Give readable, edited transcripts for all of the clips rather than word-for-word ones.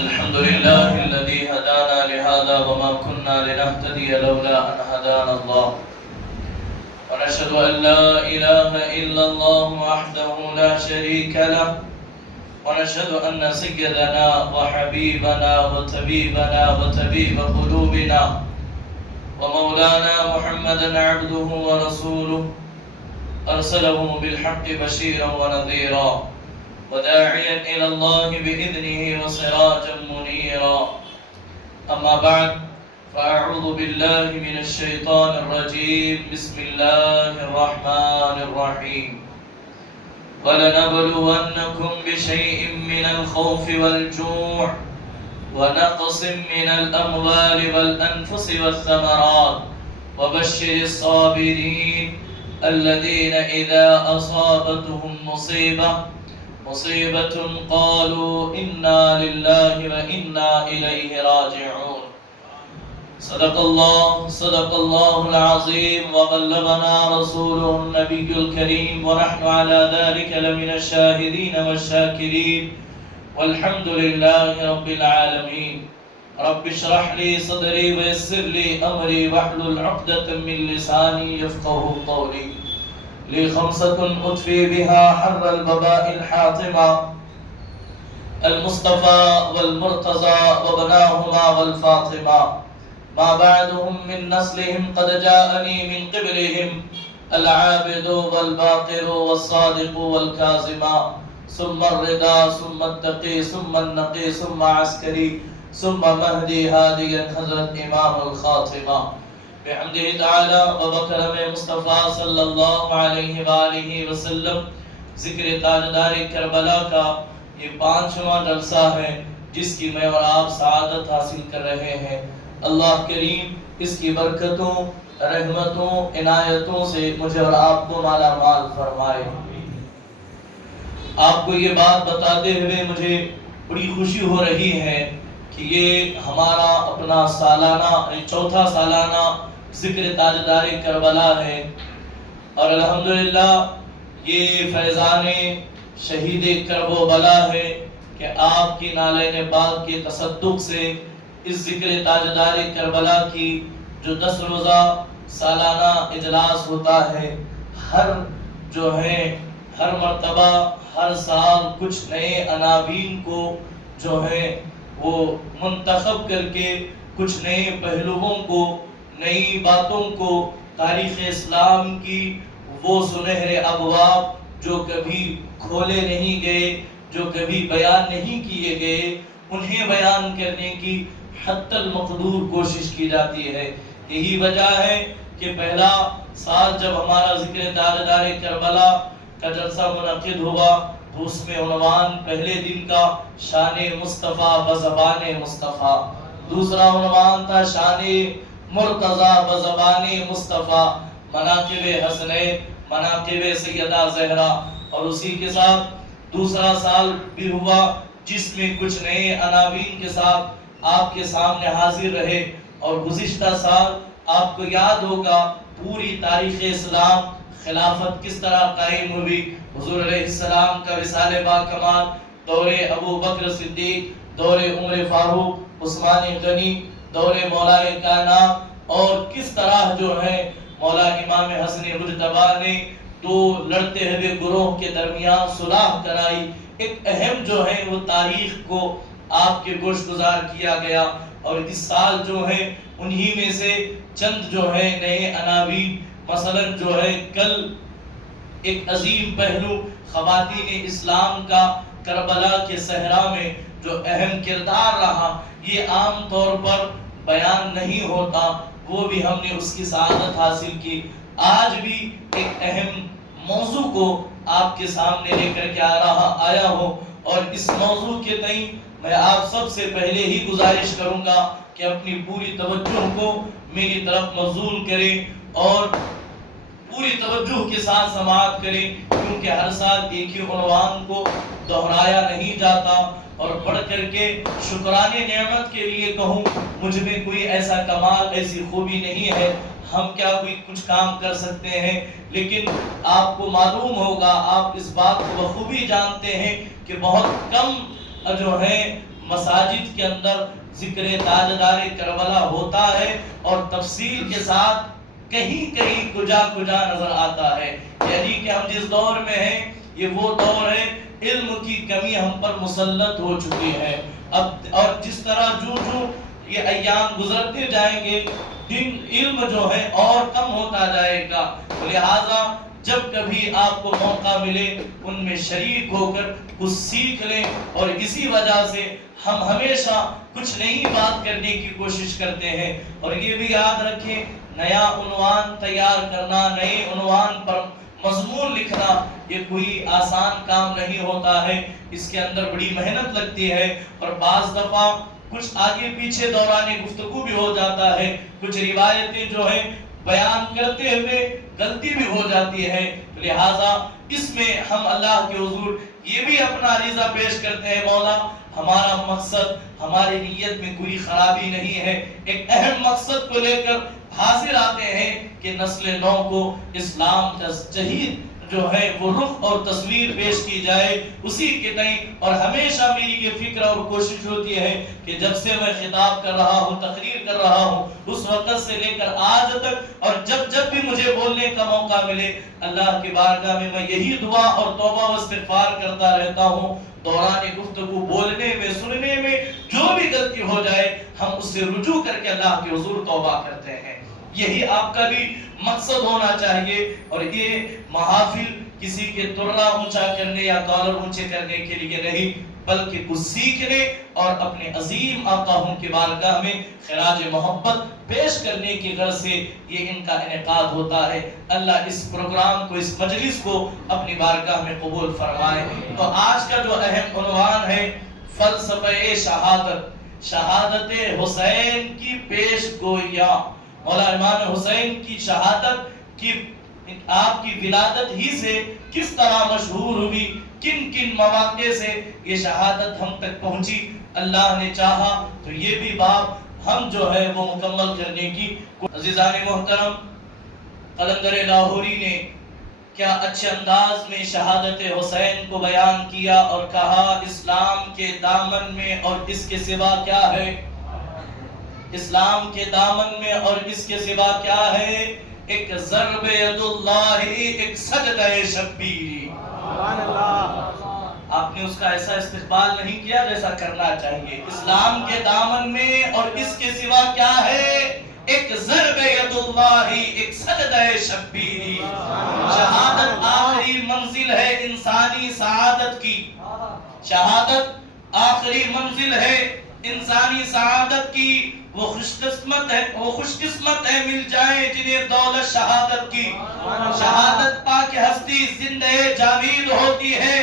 الحمد لله الذي هدانا لهذا وما كنا لنهتدي لولا أن هدانا الله ونشهد أن لا إله إلا الله وحده لا شريك له ونشهد أن سيدنا وحبيبنا وطبيب قلوبنا ومولانا محمدا عبده ورسوله أرسله بالحق بشيرا ونذيرا وداعيا إلى الله بإذنه وسراجا منيرا. أما بعد فأعوذ بالله من الشيطان الرجيم. بسم الله الرحمن الرحيم. ولنبلونكم بشيء من الخوف والجوع ونقص من الأموال والأنفس والثمرات وبشر الصابرين الذين إذا أصابتهم مصيبة قالوا إنا لله وإنا إليه راجعون. صدق الله العظيم وبلغنا رسوله النبي الكريم ونحن على ذلك لمن الشاهدين والشاكرين والحمد لله رب العالمين. رب اشرح لي صدري ويسر لي أمري واحلل عقدة من لساني يفقهوا قولي. لي خمسة أطفي بها حر الوباء الحاطمة المصطفى والمرتضى وبناهما والفاطمة ما بعدهم من نسلهم قد جاءني من قبلهم العابد والباقر والصادق والكاظم ثم الرضا ثم التقي ثم النقي ثم عسكري ثم مهدي هاديا حضرت امام الخاتمہ بحمدہ تعالی و بکرم مصطفیٰ صلی اللہ علیہ وآلہ وسلم. ذکر تاجدار کربلا کا یہ 5واں جلسہ ہے جس کی میں اور آپ سعادت حاصل کر رہے ہیں. اللہ کریم اس کی برکتوں رحمتوں عنایتوں سے مجھے اور آپ کو مالا مال فرمائے. آپ کو یہ بات بتاتے ہوئے مجھے بڑی خوشی ہو رہی ہے کہ یہ ہمارا اپنا چوتھا سالانہ ذکر تاجدار کربلا ہے اور الحمدللہ یہ فیضان شہید کرب و بلا ہے کہ آپ کی نالین پاک کے تصدق سے اس ذکر تاجدار کربلا کی جو 10 روزہ سالانہ اجلاس ہوتا ہے ہر مرتبہ ہر سال کچھ نئے عناوین کو جو ہے وہ منتخب کر کے کچھ نئے پہلوؤں کو نئی باتوں کو تاریخ اسلام کی وہ سنہرے ابواب جو کبھی کھولے نہیں گئے جو کبھی بیان نہیں کیے گئے انہیں بیان کرنے کی حتی المقدور کوشش کی جاتی ہے. یہی وجہ ہے کہ پہلا سال جب ہمارا ذکر تاجدار کربلا کا جلسہ منعقد ہوا تو اس میں عنوان پہلے دن کا شان مصطفیٰ و زبان مصطفیٰ، دوسرا عنوان تھا شان مرتضیٰ و زبان مصطفیٰ، مناقب حسنین مناقب سیدہ زہرا. اور اسی کے ساتھ دوسرا سال بھی ہوا جس میں کچھ نئے عناوین کے ساتھ آپ کے سامنے حاضر رہے. اور گزشتہ سال آپ کو یاد ہوگا پوری تاریخ اسلام خلافت کس طرح قائم ہوئی. حضور علیہ السلام کا وصال با کمال، دور ابو بکر صدیق، دور عمر فاروق، عثمان غنی، دور مولا کائنات، اور کس طرح جو ہے مولا امام حسن مجتبی نے دو لڑتے ہوئے گروہ کے درمیان صلح کرائی. ایک اہم جو ہے وہ تاریخ کو آپ کے گوش گزار کیا گیا. اور اس سال جو ہے انہی میں سے چند جو ہے نئے عناوین، مثلا جو ہے کل ایک عظیم پہلو خواتین اسلام کا کربلا کے صحرا میں جو اہم کردار رہا یہ عام طور پر بیان نہیں ہوتا، وہ بھی ہم نے اس کی سعادت حاصل کی. آج بھی ایک اہم موضوع کو آپ کے سامنے لے کر کے آیا ہوں اور اس موضوع کے تئیں میں آپ سب سے پہلے ہی گزارش کروں گا کہ اپنی پوری توجہ کو میری طرف مبذول کریں اور پوری توجہ کے ساتھ سماعت کریں، کیونکہ ہر سال ایک ہی عنوان کو دہرایا نہیں جاتا. اور بڑھ کر کے شکرانے نعمت کے لیے کہوں مجھ میں کوئی ایسا کمال ایسی خوبی نہیں ہے، ہم کیا کوئی کچھ کام کر سکتے ہیں، لیکن آپ کو معلوم ہوگا، آپ اس بات کو بخوبی جانتے ہیں کہ بہت کم جو ہے مساجد کے اندر ذکر تاجدار کربلا ہوتا ہے اور تفصیل کے ساتھ کہیں کہیں کجا کجا نظر آتا ہے. یعنی کہ ہم جس دور میں ہیں یہ وہ دور ہے علم کی کمی ہم پر مسلط ہو چکی ہے. اب اور جس طرح جو یہ ایام گزرتے جائیں گے دن علم جو ہے اور کم ہوتا جائے گا. لہذا جب کبھی آپ کو موقع ملے ان میں شریک ہو کر کچھ سیکھ لیں. اور اسی وجہ سے ہم ہمیشہ کچھ نئی بات کرنے کی کوشش کرتے ہیں. اور یہ بھی یاد رکھیں نیا عنوان تیار کرنا, نئے عنوان پر مضمون لکھنا یہ کوئی آسان کام نہیں ہوتا ہے. اس کے اندر بڑی محنت لگتی ہے اور بعض دفعہ کچھ آگے پیچھے دوران گفتگو بھی ہو جاتا ہے. کچھ روایتیں جو ہیں بیان کرتے ہوئے غلطی بھی ہو جاتی ہے. لہٰذا اس میں ہم اللہ کے حضور یہ بھی اپنا عریضہ پیش کرتے ہیں مولا ہمارا مقصد ہماری نیت میں کوئی خرابی نہیں ہے. ایک اہم مقصد کو لے کر حاضر آتے ہیں کہ نسل نو کو اسلام کا صحیح جو ہے وہ رخ اور تصویر پیش کی جائے اسی کے تئیں. اور ہمیشہ میری یہ فکر اور کوشش ہوتی ہے کہ جب سے میں خطاب کر رہا ہوں تقریر کر رہا ہوں اس وقت سے لے کر آج تک اور جب بھی مجھے بولنے کا موقع ملے اللہ کی بارگاہ میں یہی دعا اور توبہ و استغفار کرتا رہتا ہوں. دوران گفتگو بولنے میں سننے میں جو بھی غلطی ہو جائے ہم اس سے رجوع کر کے اللہ کے حضور توبہ کرتے ہیں. یہی آپ کا بھی مقصد ہونا چاہیے. اور یہ محافل کسی کے ترلا اونچا کرنے یا کالر اونچے کرنے کے لیے نہیں بلکہ کچھ سیکھنے اور اپنے عظیم آقا کی بارگاہ میں خراج محبت پیش کرنے کی غرض سے یہ ان کا انعقاد ہوتا ہے. اللہ اس پروگرام کو اس مجلس کو اپنی بارگاہ میں قبول فرمائے. تو آج کا جو اہم عنوان ہے فلسفہ شہادت, شہادت حسین کی پیش گوئیاں. مولا امام حسین کی شہادت کی آپ کی ولادت ہی سے کس طرح مشہور ہوئی, کن کن مواقع سے یہ شہادت ہم تک پہنچی. اللہ نے چاہا تو یہ بھی باب ہم جو ہے وہ مکمل کرنے کی. عزیزان محترم قلندر لاہوری نے کیا اچھے انداز میں شہادت حسین کو بیان کیا اور کہا اسلام کے دامن میں اور اس کے سوا کیا ہے, اسلام کے دامن میں اور اس کے سوا کیا ہے, ایک ضرب ید اللہ, ایک سجدہ شبیری. سبحان اللہ. آپ نے اس کا ایسا استقبال نہیں کیا جیسا کرنا چاہیے. اسلام کے دامن میں اور اس کے سوا کیا ہے, ایک ضرب ید اللہ, ایک سجدہ شبیری. شہادت آخری منزل ہے انسانی سعادت کی, شہادت آخری منزل ہے انسانی سعادت کی. وہ خوش قسمت ہے مل جائے جنہیں دولت شہادت کی. شہادت پاک ہستی زندہ جاوید ہوتی ہے,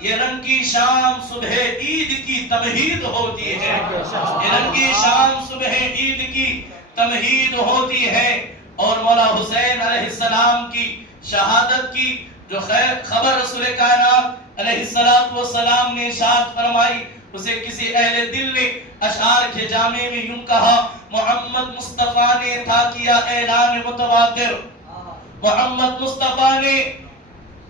یہ رنگی شام صبح عید کی تمہید ہوتی ہے, یہ رنگی شام صبح عید کی تمہید ہوتی ہے. اور مولا حسین علیہ السلام کی شہادت کی جو خبر رسول کائنات علیہ السلام نے ارشاد فرمائی اسے کسی اہل دل نے اشعار کے جامع میں یوں کہا, محمد مصطفیٰ نے تھا کیا اعلان متواتر, محمد مصطفیٰ نے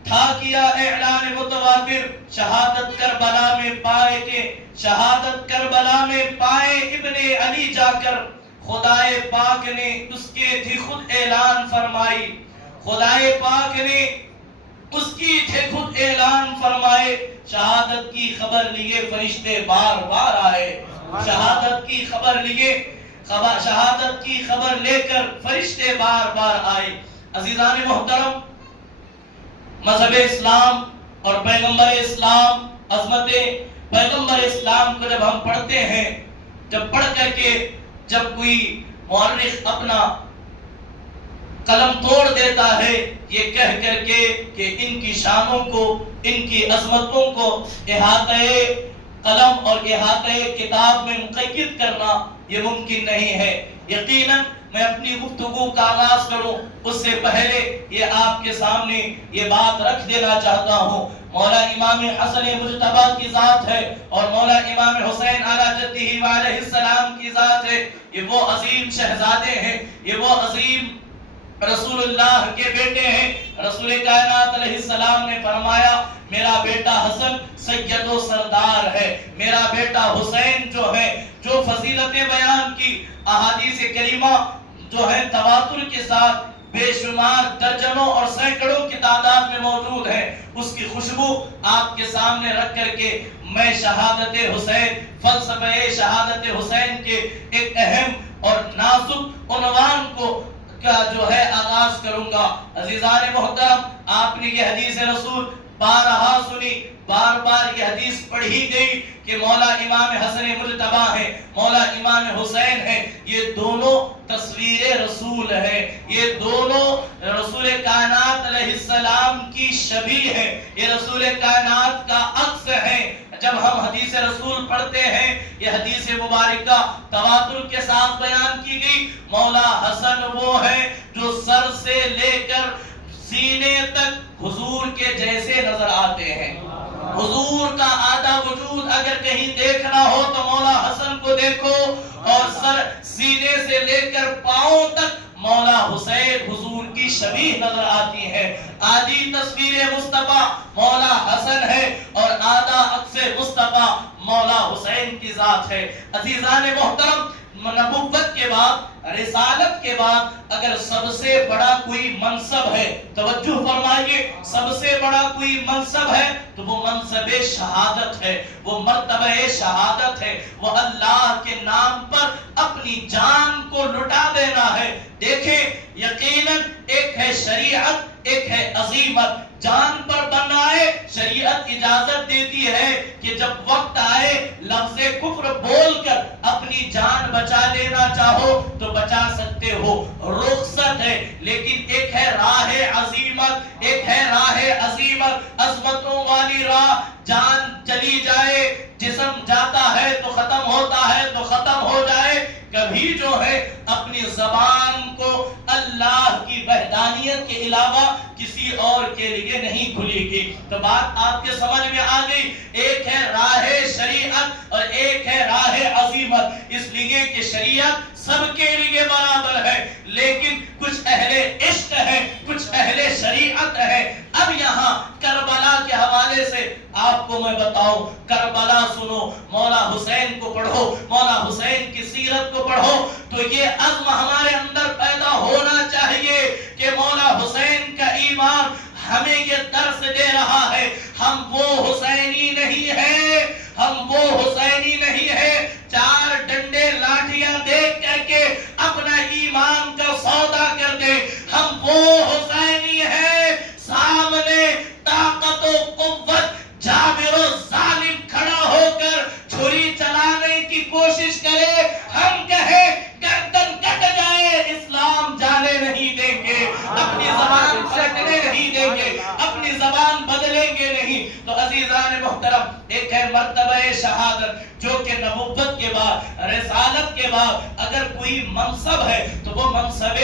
تھا کیا اعلان متواتر, شہادت کربلا میں پائے کہ شہادت کربلا میں پائے ابن علی جا کر خدائے پاک نے اس کے تھی خود اعلان فرمائی, خدائے پاک نے اس کی تھے خود اعلان فرمائے. شہادت کی خبر لیے فرشتے بار بار آئے, شہادت کی خبر لیے شہادت کی خبر لے کر فرشتے بار بار آئے. عزیزان محترم مذہب اسلام اور پیغمبر اسلام, عظمت پیغمبر اسلام کو جب ہم پڑھتے ہیں, جب پڑھ کر کے جب کوئی مورخ اپنا قلم توڑ دیتا ہے یہ کہہ کر کے کہ ان کی شانوں کو, ان کی عظمتوں کو احاطہ قلم اور احاطہ کتاب میں مقید کرنا یہ ممکن نہیں ہے. یقیناً میں اپنی گفتگو کا آغاز کروں اس سے پہلے یہ آپ کے سامنے یہ بات رکھ دینا چاہتا ہوں, مولا امام حسن مجتبی کی ذات ہے اور مولا امام حسین علی جدہ علیہ السلام کی ذات ہے. یہ وہ عظیم شہزادے ہیں, یہ وہ عظیم رسول اللہ کے بیٹے ہیں. رسول کائنات علیہ السلام نے فرمایا میرا بیٹا حسن سید و سردار ہے. میرا بیٹا حسین جو ہے جو فضیلتیں بیان کی احادیث کریمہ جو ہے تواتر کے ساتھ بے شمار درجنوں اور سینکڑوں کی تعداد میں موجود ہے. اس کی خوشبو آپ کے سامنے رکھ کر کے میں شہادت حسین فلسفہ شہادت حسین کے ایک اہم اور نازک عنوان کو کا جو ہے آغاز کروں گا. عزیزان محترم آپ نے یہ حدیث رسول بارہا سنی, بار بار یہ حدیث پڑھی گئی کہ مولا امام حسن مجتبی ہے, مولا امام حسین ہے. یہ دونوں تصویر رسول ہے, یہ دونوں رسول کائنات علیہ السلام کی شبیہ ہے, یہ رسول کائنات کا عکس ہے. جب ہم حدیث رسول پڑھتے ہیں یہ حدیث مبارکہ تواتر کے ساتھ بیان کی گئی. مولا حسن وہ ہے جو سر سے لے کر سینے تک حضور کے جیسے نظر آتے ہیں. حضور کا آدھا وجود اگر کہیں دیکھنا ہو تو مولا حسن کو دیکھو, اور سر سینے سے لے کر پاؤں تک مولا حسین حضور کی شبیہ نظر آتی ہے. آدھی تصویر مصطفیٰ مولا حسن ہے اور آدھا عکس مصطفیٰ مولا حسین کی ذات ہے. عزیزان محترم نبوت کے بعد رسالت کے بعد اگر سب سے بڑا کوئی منصب ہے, توجہ فرمائیے, سب سے بڑا کوئی منصب ہے تو وہ منصب شہادت ہے, وہ مرتبہ شہادت ہے, وہ اللہ کے نام پر اپنی جان کو لٹا دینا ہے. دیکھیں یقیناً ایک ہے شریعت, ایک ہے عظیمت. جان پر بننا ہے, شریعت اجازت دیتی ہے کہ جب وقت آئے لفظ کفر بول کر اپنی جان بچا لینا چاہو تو بچا سکتے ہو, رخصت ہے. لیکن ایک ہے راہ عظیمت, ایک ہے راہ عظیمت, عظمتوں والی راہ. جان چلی جائے, جسم جاتا ہے تو ختم ہوتا ہے تو ختم ہو جائے, کبھی جو ہے اپنی زبان کو اللہ کی وحدانیت کے علاوہ کسی اور کے لیے نہیں کھلے گی. تو بات آپ کے سمجھ میں آ گئی. ایک ہے راہ شریعت اور ایک ہے راہ عظیمت, اس لیے کہ شریعت سب کے لیے برابر ہے, لیکن کچھ اہل عشق ہے, کچھ اہل شریعت ہے. اب یہاں کربلا کے حوالے سے آپ کو میں بتاؤں, کربلا سنو, مولا حسین کو پڑھو, مولا حسین کی سیرت کو پڑھو تو یہ عزم ہمارے اندر پیدا ہونا چاہیے کہ مولا حسین کا ایمان ہمیں یہ درس دے رہا ہے ہم وہ حسینی نہیں ہیں, ہم وہ حسینی نہیں ہیں چار ڈنڈے لاٹھیاں دیکھ کر کے اپنا ایمان کا سودا کر دے. ہم وہ حسینی ہیں سامنے طاقت و قوت جابر و ظالم کھڑا ہو کر چھری چلانے کی کوشش کرے, ہم کہیں گردن کٹ جائے اسلام جانے نہیں دیں گے, اپنی زبان پلٹنے نہیں دیں گے, اپنی زبان بدلیں گے نہیں. تو عزیزان محترم ایک ہے مرتبہ شہادت جو کہ نبوت کے بعد رسالت کے بعد اگر کوئی منصب ہے تو وہ منصب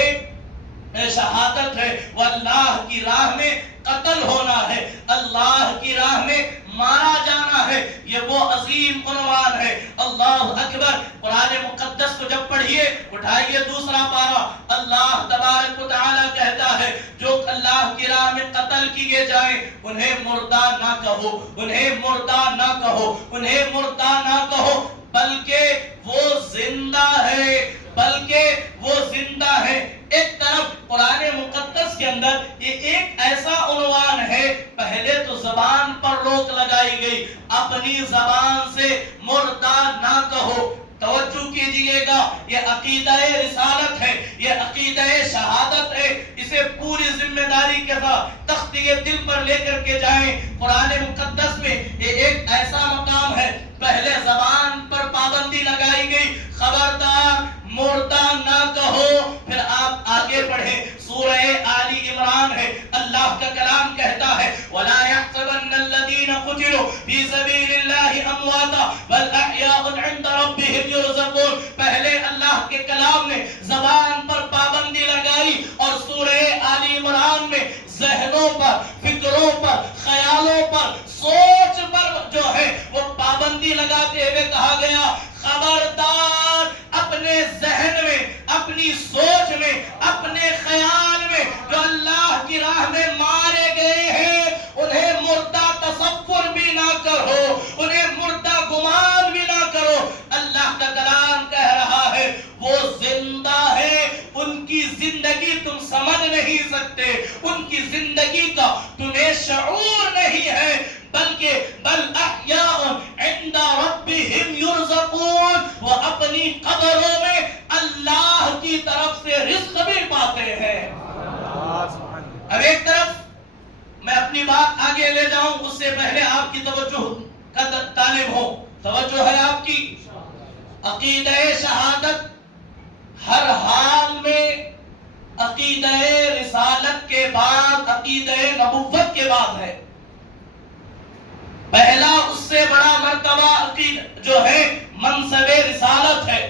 شہادت ہے. وہ اللہ کی راہ میں قتل ہونا ہے, اللہ کی راہ میں مارا جانا ہے, یہ وہ عظیم عنوان ہے. اللہ اکبر. قرآن مقدس کو جب پڑھیے اٹھائیے دوسرا پارہ, اللہ تبارک و تعالی کہتا ہے جو اللہ کی راہ میں قتل کیے جائیں انہیں مردہ نہ کہو, انہیں مردہ نہ کہو, انہیں مردہ نہ کہو, بلکہ وہ زندہ ہے, بلکہ وہ زندہ ہے. ایک طرف قرآن مقدس کے اندر یہ ایک ایسا عنوان ہے, پہلے تو زبان پر روک لگائی گئی, اپنی زبان سے مردہ نہ کہو. توجہ کیجئے گا, یہ عقیدہ رسالت ہے, یہ عقیدہ شہادت ہے, اسے پوری ذمہ داری کے ساتھ تختی دل پر لے کر کے جائیں. قرآن مقدس میں یہ ایک ایسا مقام ہے, پہلے زبان پر پابندی لگائی گئی, خبردار مردہ نہ کہو. پھر آپ آگے پڑھیں, سورہ آل عمران ہے, اللہ کا کلام کہتا ہے وَلَا يَحْسَبَنَّ الَّذِينَ قُتِلُوا فِي سَبِيلِ اللَّهِ أَمْوَاتًا بَلْ أَحْيَاءٌ عِندَ رَبِّهِمْ يُرْزَقُونَ. پہلے اللہ کے کلام نے زبان پر پابندی لگائی اور سورہ آل عمران میں ذہنوں پر, فکروں پر, خیالوں پر, سوچ پر جو ہے وہ پابندی لگاتے ہوئے کہا گیا خبردار اپنے ذہن میں, اپنی سوچ میں، اپنے خیال میں جو اللہ کی راہ میں مارے گئے ہیں انہیں مردہ تصور بھی نہ کرو، انہیں مردہ گمان بھی نہ کرو۔ اللہ کا کلام کہہ رہا ہے وہ زندہ ہے، ان کی زندگی تم سمجھ نہیں سکتے، ان کی زندگی کا تمہیں شعور نہیں ہے، بلکہ بل احیاء عند ربہم یرزقون، وہ اپنی قبروں میں اللہ کی طرف سے رزق بھی پاتے ہیں۔ اب ایک طرف میں اپنی بات آگے لے جاؤں اس سے پہلے آپ کی توجہ کا طالب ہوں، توجہ ہے آپ کی۔ عقیدہ شہادت ہر حال میں عقیدہ رسالت کے بعد، عقیدہ نبوت کے بعد ہے۔ پہلا اس سے بڑا مرتبہ عقیدہ جو ہے منصب رسالت ہے،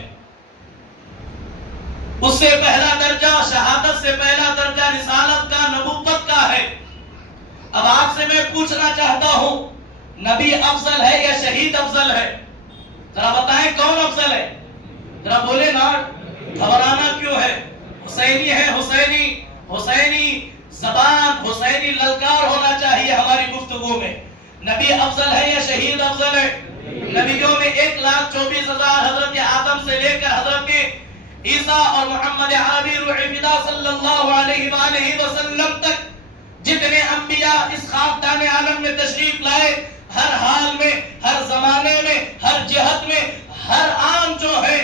اس سے پہلا درجہ شہادت سے پہلا درجہ رسالت کا، نبوت کا ہے۔ اب آپ سے میں پوچھنا چاہتا ہوں نبی افضل ہے یا شہید افضل ہے؟ ذرا بتائیں کون افضل ہے؟ ذرا بولے نا، گھبرانا کیوں ہے؟ حسینی ہے، حسینی، حسینی زبان، حسینی للکار ہونا چاہیے ہماری گفتگو میں۔ نبی افضل ہے یا شہید افضل ہے؟ نبیوں میں 1,24,000 حضرت آدم سے لے کر حضرت عیسیٰ اور محمد عربی روح فدا صلی اللہ علیہ وآلہ وسلم تک جتنے انبیاء اس خاکدان عالم میں تشریف لائے، ہر حال میں، ہر زمانے میں، ہر جہت میں، ہر آن جو ہے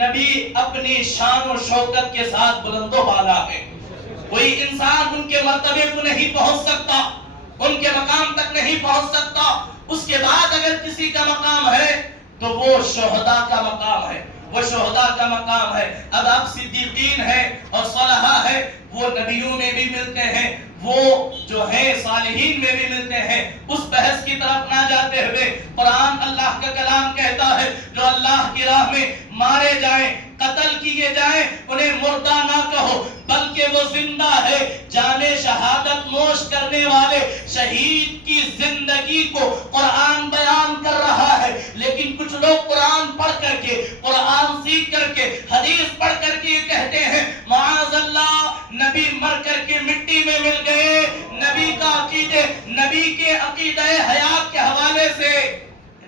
نبی اپنی شان و شوکت کے ساتھ بلند و بالا ہے۔ کوئی انسان ان کے مرتبے کو نہیں پہنچ سکتا، ان کے مقام تک نہیں پہنچ سکتا۔ اس کے بعد اگر کسی کا مقام ہے تو وہ شہداء کا مقام ہے، وہ شہداء کا مقام ہے۔ اب آپ صدیقین ہیں اور صلحاء ہیں، وہ نبیوں میں بھی ملتے ہیں، وہ جو ہے صالحین میں بھی ملتے ہیں۔ اس بحث کی طرف نہ جاتے ہوئے قرآن اللہ کا کلام کہتا ہے جو اللہ کی راہ میں مارے جائیں، قتل کیے جائیں، انہیں مردہ نہ کہو بلکہ وہ زندہ ہے۔ جان شہادت نوش کرنے والے شہید کی زندگی کو قرآن بیان کر رہا ہے، لیکن کچھ لوگ قرآن پڑھ کر کے، قرآن سیکھ کر کے، حدیث پڑھ کر کے یہ کہتے ہیں معاذ اللہ نبی مر کر کے مٹی میں مل گئے۔ نبی کا عقیدے، نبی کے عقیدہ حیات کے حوالے سے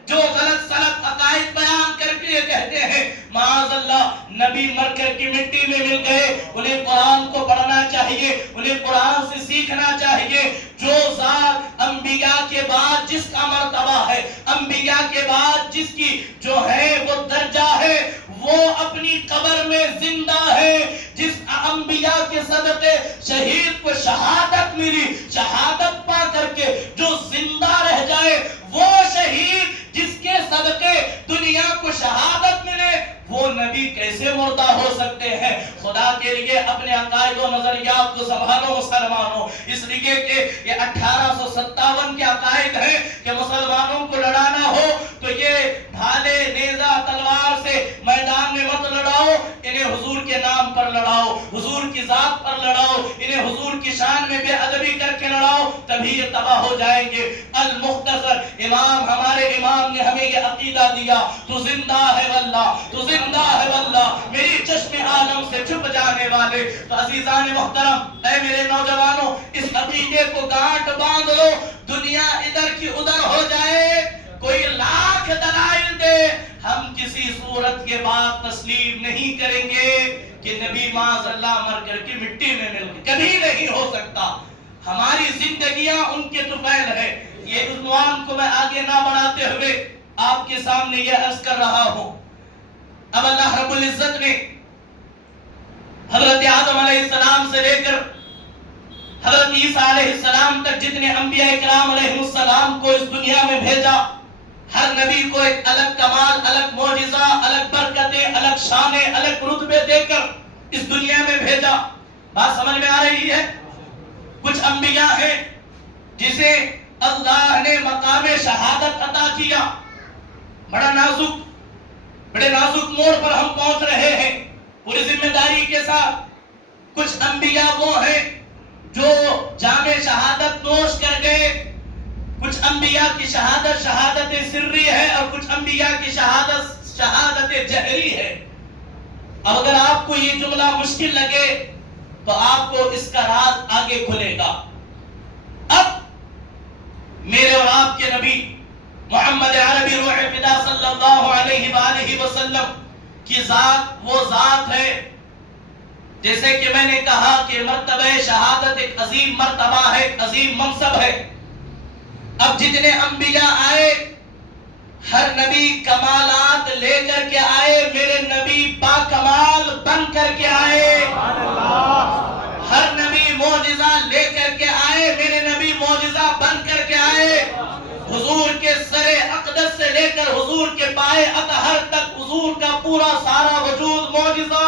جو غلط سلط عقائد بیان کر کے کہتے ہیں معاذ اللہ نبی مر کر کے مٹی میں مل گئے۔ انہیں قرآن کو پڑھنا چاہیے، انہیں قرآن سے سیکھنا چاہیے۔ جو ذات انبیاء کے بعد جس کا مرتبہ ہے، انبیاء کے بعد جس کی جو ہے وہ درجہ ہے، وہ اپنی قبر میں زندہ ہے۔ جس انبیاء کے صدقے شہید کو شہادت ملی، شہادت پا کر کے جو زندہ رہ جائے وہ شہید جس کے صدقے دنیا کو شہادت ملے، وہ نبی کیسے مردہ ہو سکتے ہیں؟ خدا کے لیے اپنے عقائد و نظریات کو سنبھالو مسلمانوں، اس لیے کہ یہ 1857 کے عقائد ہیں کہ مسلمانوں کو لڑانا ہو تو یہ ڈھالے نیزہ تلوار سے میدان میں مت لڑاؤ، انہیں حضور کے نام پر لڑاؤ، حضور کی ذات پر لڑاؤ، انہیں حضور کی شان میں بے ادبی کر کے لڑاؤ، تبھی یہ تباہ ہو جائیں گے۔ المختصر امام، ہمارے امام نے ہمیں یہ عقیدہ دیا، تو زندہ ہے واللہ، تو زندہ ہے واللہ، میری چشم عالم سے چھپ جانے والے۔ تو عزیزان محترم، اے میرے نوجوانوں، اس عقیدے کو گانٹ باندھ لو۔ دنیا ادھر کی ادھر ہو جائے، کوئی لاکھ دلائل دے، ہم کسی صورت کے بعد تسلیم نہیں کریں گے کہ نبی معاذ اللہ مر کر کے مٹی میں مل گئے، کبھی نہیں ہو سکتا۔ ہماری زندگیاں ان کے طفیل ہے۔ یہ عنوان کو میں آگے نہ بڑھاتے ہوئے آپ کے سامنے یہ عرض کر رہا ہوں۔ اب اللہ رب العزت نے حضرت آدم علیہ السلام سے لے کر حضرت عیسیٰ علیہ السلام تک جتنے انبیاء کرام علیہ السلام کو اس دنیا میں بھیجا، ہر نبی کو ایک الگ کمال، الگ معجزہ، الگ برکتیں، الگ شانیں، الگ رتبے دے کر اس دنیا میں بھیجا۔ بات سمجھ میں آ رہی ہے؟ کچھ انبیاء ہیں جسے اللہ نے مقام شہادت عطا کیا، بڑے نازک موڑ پر ہم پہنچ رہے ہیں پوری ذمہ داری کے ساتھ۔ کچھ انبیاء وہ ہیں جو جام شہادت نوش کر گئے، کچھ انبیاء کی شہادت شہادت سری ہے اور کچھ انبیاء کی شہادت جہری ہے۔ اب اگر آپ کو یہ جملہ مشکل لگے تو آپ کو اس کا راز آگے کھلے گا. اب میرے اور آپ کے نبی محمد عربی روح فدا صلی اللہ علیہ وآلہ وسلم کی ذات وہ ذات ہے، جیسے کہ میں نے کہا کہ مرتبہ شہادت ایک عظیم مرتبہ ہے، عظیم منصب ہے. اب جتنے انبیاء آئے ہر نبی کمالات لے کر کے آئے، میرے نبی با کمال بن کر کے آئے. ہر نبی معجزہ لے کر کے آئے، میرے نبی معجزہ بن کر کے آئے. حضور کے سر اقدس سے لے کر حضور کے پائے اطہر تک حضور کا پورا سارا وجود معجزہ.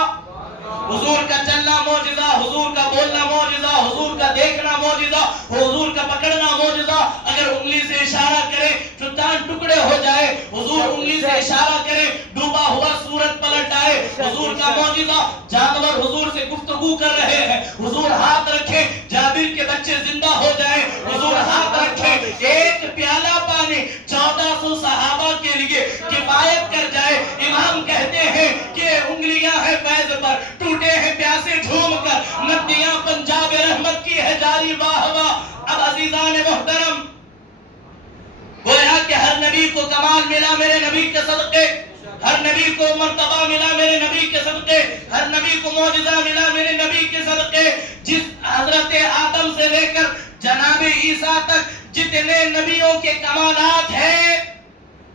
حضور کا چلنا معجزہ، حضور کا بولنا معجزہ، حضور کا دیکھنا معجزہ، حضور کا پکڑنا معجزہ. اگر انگلی سے اشارہ کرے چٹان ٹکڑے ہو جائے، حضور انگلی سے اشارہ کرے ڈوبا ہوا سورج پلٹ آئے. حضور کا معجزہ جانور حضور سے گفتگو کر رہے ہیں، حضور ہاتھ رکھے جابر کے بچے زندہ ہو جائیں. حضور ہاتھ رکھے ایک پیالہ پانی 1400 صحابہ کے لیے کفایت کر جائے. امام کہتے ہیں کہ انگلیاں ہیں فیض پر، ٹوٹے ہیں پیاسے جھوم کر، ندیاں پنجاب رحمت کی ہے جاری واہ واہ. اب عزیزان محترم، گویا کہ ہر نبی کو کمال ملا میرے نبی کے صدقے، ہر نبی کو مرتبہ ملا میرے نبی کے صدقے، ہر نبی کو معجزہ ملا میرے نبی کے صدقے. جس حضرت آدم سے لے کر جناب عیسیٰ تک جتنے نبیوں کے کمالات ہیں،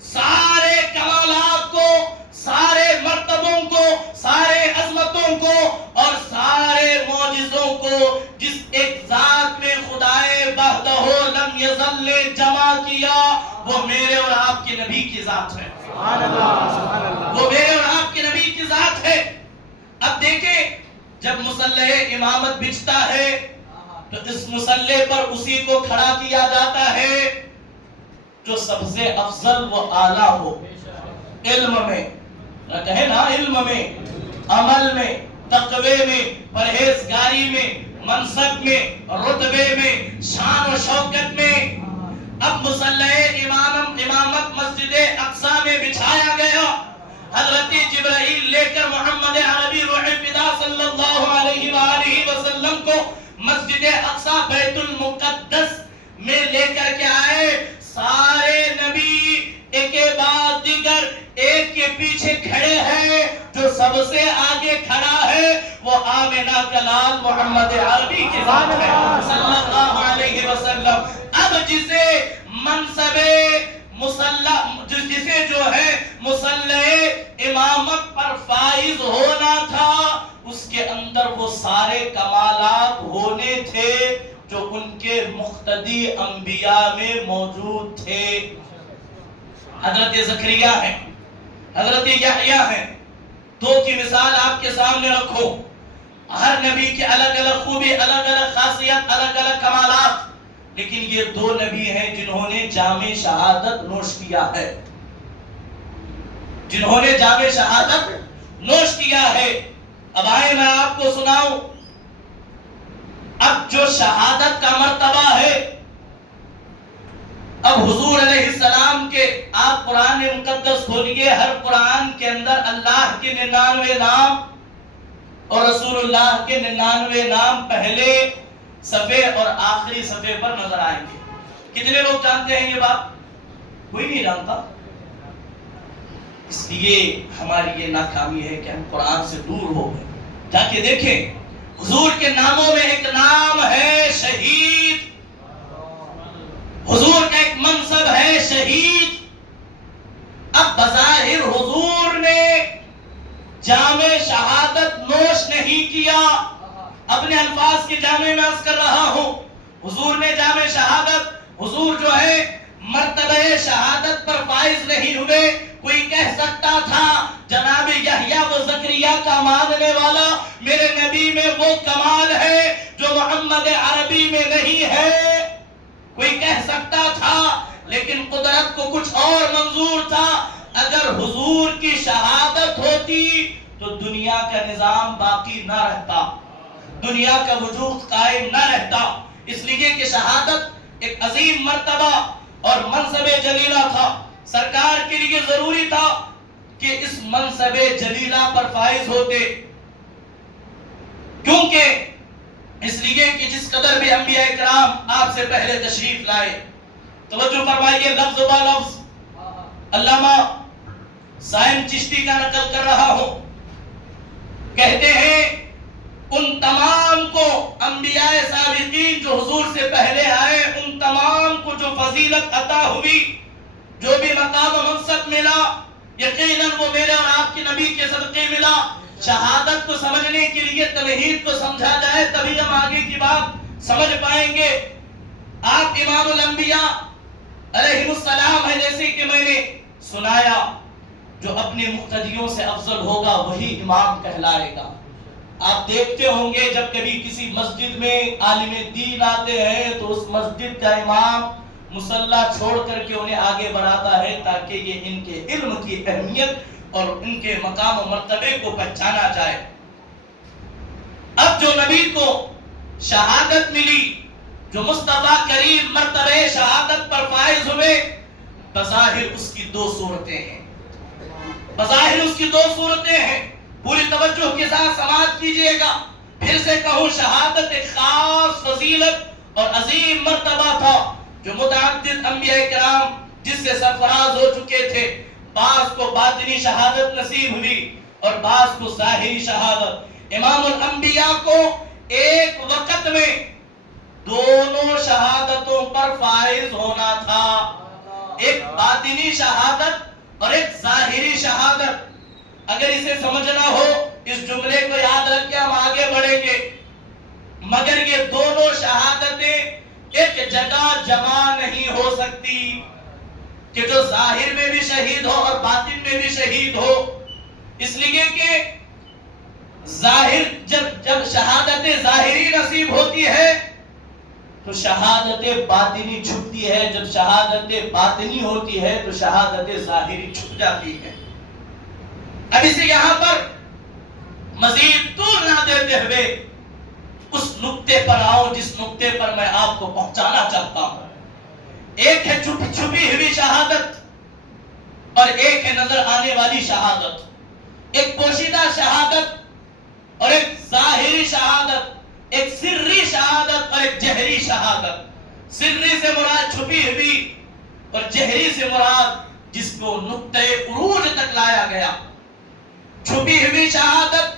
سارے کمالات کو، سارے مرتبوں کو، سارے عظمتوں کو اور سارے معجزوں کو جس ایک ذات میں خدائے وحدہ لم یزل نے جمع کیا، وہ میرے اور آپ کے نبی کی ذات ہے. وہ میرے اور آپ کے نبی کی ذات ہے. اب دیکھیں، جب مصلح امامت بچتا ہے تو اس مصلح پر اسی کو کھڑا کیا جاتا ہے جو سب سے افضل و اعلیٰ ہو، علم میں، کہے نا، علم میں، عمل میں، تقوی میں، پرہیزگاری میں، منصب میں، رتبے میں، شان و شوکت میں. اب مصلح امامت مسجد اقصی میں بچھایا گیا. حضرت جبرائیل لے کر محمد عربی روح فدا صلی اللہ علیہ وآلہ وسلم کو مسجد اقصی بیت المقدس میں لے کر کے آئے. سارے نبی ایک کے بعد دیگر ایک کے پیچھے کھڑے ہیں. جو سب سے آگے کھڑا ہے وہ آمنہ کا لال محمد عربی کی ذات ہے صلی اللہ علیہ وسلم. اب جسے منصب جسے جو ہے مصلح امامت پر فائز ہونا تھا، اس کے اندر وہ سارے کمالات ہونے تھے جو ان کے مقتدی انبیاء میں موجود تھے. حضرت زکریا ہیں، حضرت یحییٰ ہیں. دو کی مثال آپ کے سامنے رکھو. ہر نبی کی الگ الگ خوبی، الگ الگ خاصیت، الگ الگ کمالات، لیکن یہ دو نبی ہیں جنہوں نے جام شہادت نوش کیا ہے، جنہوں نے جام شہادت نوش کیا ہے. اب آئے میں آپ کو سناؤں. اب جو شہادت کا مرتبہ ہے، اب حضور علیہ السلام کے آپ قرآن مقدس کھولیے، ہر قرآن کے اندر اللہ کے 99 نام اور رسول اللہ کے 99 نام پہلے صفحے اور آخری صفحے پر نظر آئیں گے. کتنے لوگ جانتے ہیں یہ بات؟ کوئی نہیں جانتا. اس لیے ہماری یہ ناکامی ہے کہ ہم قرآن سے دور ہو گئے. جا کے دیکھیں، حضور کے ناموں میں ایک نام ہے شہید. حضور کا ایک منصب ہے شہید. اب بظاہر حضور نے جام شہادت نوش نہیں کیا. اپنے الفاظ کے جامع میں عرض کر رہا ہوں، حضور نے جام شہادت، حضور جو ہے مرتبہ شہادت پر فائز نہیں ہوئے. کوئی کہہ سکتا تھا جناب یحییٰ و زکریا کا ماننے والا، میرے نبی میں وہ کمال ہے جو محمد عربی میں نہیں ہے. کوئی کہہ سکتا تھا، لیکن قدرت کو کچھ اور منظور تھا. اگر حضور کی شہادت ہوتی تو دنیا کا نظام باقی نہ رہتا، دنیا کا وجود قائم نہ رہتا. اس لیے کہ شہادت ایک عظیم مرتبہ اور منصب جلیلہ تھا. سرکار کے لیے ضروری تھا کہ اس منصب جلیلہ پر فائز ہوتے، کیونکہ اس لیے کہ جس قدر بھی انبیاء کرام آپ سے پہلے تشریف لائے. توجہ فرمائیے، لفظ با لفظ علامہ سائم چشتی کا نقل کر رہا ہوں، کہتے ہیں ان تمام کو، انبیاء سابقین جو حضور سے پہلے آئے، ان تمام کو جو فضیلت عطا ہوئی، جو بھی مقام و منصب ملا، یقیناً وہ میرے اور آپ کے نبی کے صدقے ملا. شہادت کو سمجھنے کے لیے توحید کو سمجھا جائے تبھی ہم آگے کی بات سمجھ پائیں گے. آپ امام الانبیاء علیہ السلام ہے، جیسے کہ میں نے سنایا، جو اپنے مقتدیوں سے افضل ہوگا وہی امام کہلائے گا. آپ دیکھتے ہوں گے جب کبھی کسی مسجد میں عالم دین آتے ہیں تو اس مسجد کا امام مصلی چھوڑ کر کے انہیں آگے بڑھاتا ہے تاکہ یہ ان کے علم کی اہمیت اور ان کے مقام و مرتبے کو پہچانا جائے. اب جو نبی کو شہادت ملی، جو مصطفیٰ کریم مرتبہ شہادت پر فائز ہوئے، بظاہر اس کی دو صورتیں ہیں. بظاہر اس کی دو صورتیں ہیں. پوری توجہ کے ساتھ سماعت کیجئے گا. پھر سے کہوں، شہادت ایک خاص فضیلت اور عظیم مرتبہ تھا جو متعدد انبیاء کرام جس سے سرفراز ہو چکے تھے. بعض کو باطنی شہادت نصیب ہوئی اور بعض کو ظاہری شہادت. امام الانبیاء کو ایک وقت میں دونوں شہادتوں پر فائز ہونا تھا، ایک باطنی شہادت اور ایک ظاہری شہادت. اگر اسے سمجھنا ہو، اس جملے کو یاد رکھ کے ہم آگے بڑھیں گے. مگر یہ دونوں شہادتیں ایک جگہ جمع نہیں ہو سکتی کہ جو ظاہر میں بھی شہید ہو اور باطن میں بھی شہید ہو. اس لیے کہ ظاہر جب شہادت ظاہری نصیب ہوتی ہے تو شہادت باطنی چھپتی ہے، جب شہادت باطنی ہوتی ہے تو شہادت ظاہری چھپ جاتی ہے. اب اسے یہاں پر مزید طول نہ دیتے ہوئے اس نقطے پر آؤ جس نقطے پر میں آپ کو پہنچانا چاہتا ہوں. ایک ہے چھپی ہوئی شہادت اور ایک ہے نظر آنے والی شہادت. ایک پوشیدہ شہادت اور ایک ظاہری شہادت، ایک سری شہادت اور ایک جہری شہادت. سری سے مراد چھپی ہوئی اور جہری سے مراد جس کو نقطۂ عروج تک لایا گیا. چھپی ہوئی شہادت،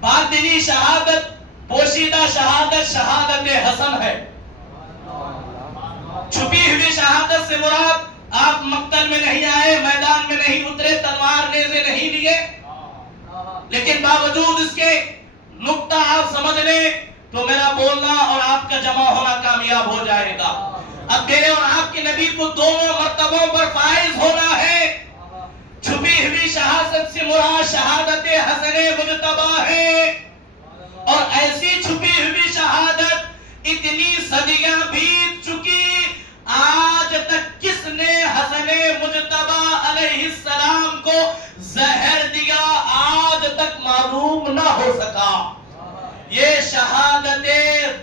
باطنی شہادت، پوشیدہ شہادت شہادت حسن ہے. چھپی ہوئی شہادت سے مراد آپ مقتل میں نہیں آئے، میدان میں نہیں اترے، تلوار نیزے نہیں لیے، لیکن باوجود اس کے نقطہ آپ سمجھ لیں تو میرا بولنا اور آپ کا جمع ہونا کامیاب ہو جائے گا. اب میرے اور آپ کے نبی کو دونوں مرتبوں پر فائز ہونا ہے. چھپی ہوئی شہادت سے مراد شہادت حسن مجتبی ہے، اور ایسی چھپی ہوئی شہادت اتنی صدیاں بیت چکی، آج تک کس نے حسن مجتبی علیہ السلام کو زہر دیا آج تک معلوم نہ ہو سکا. یہ شہادت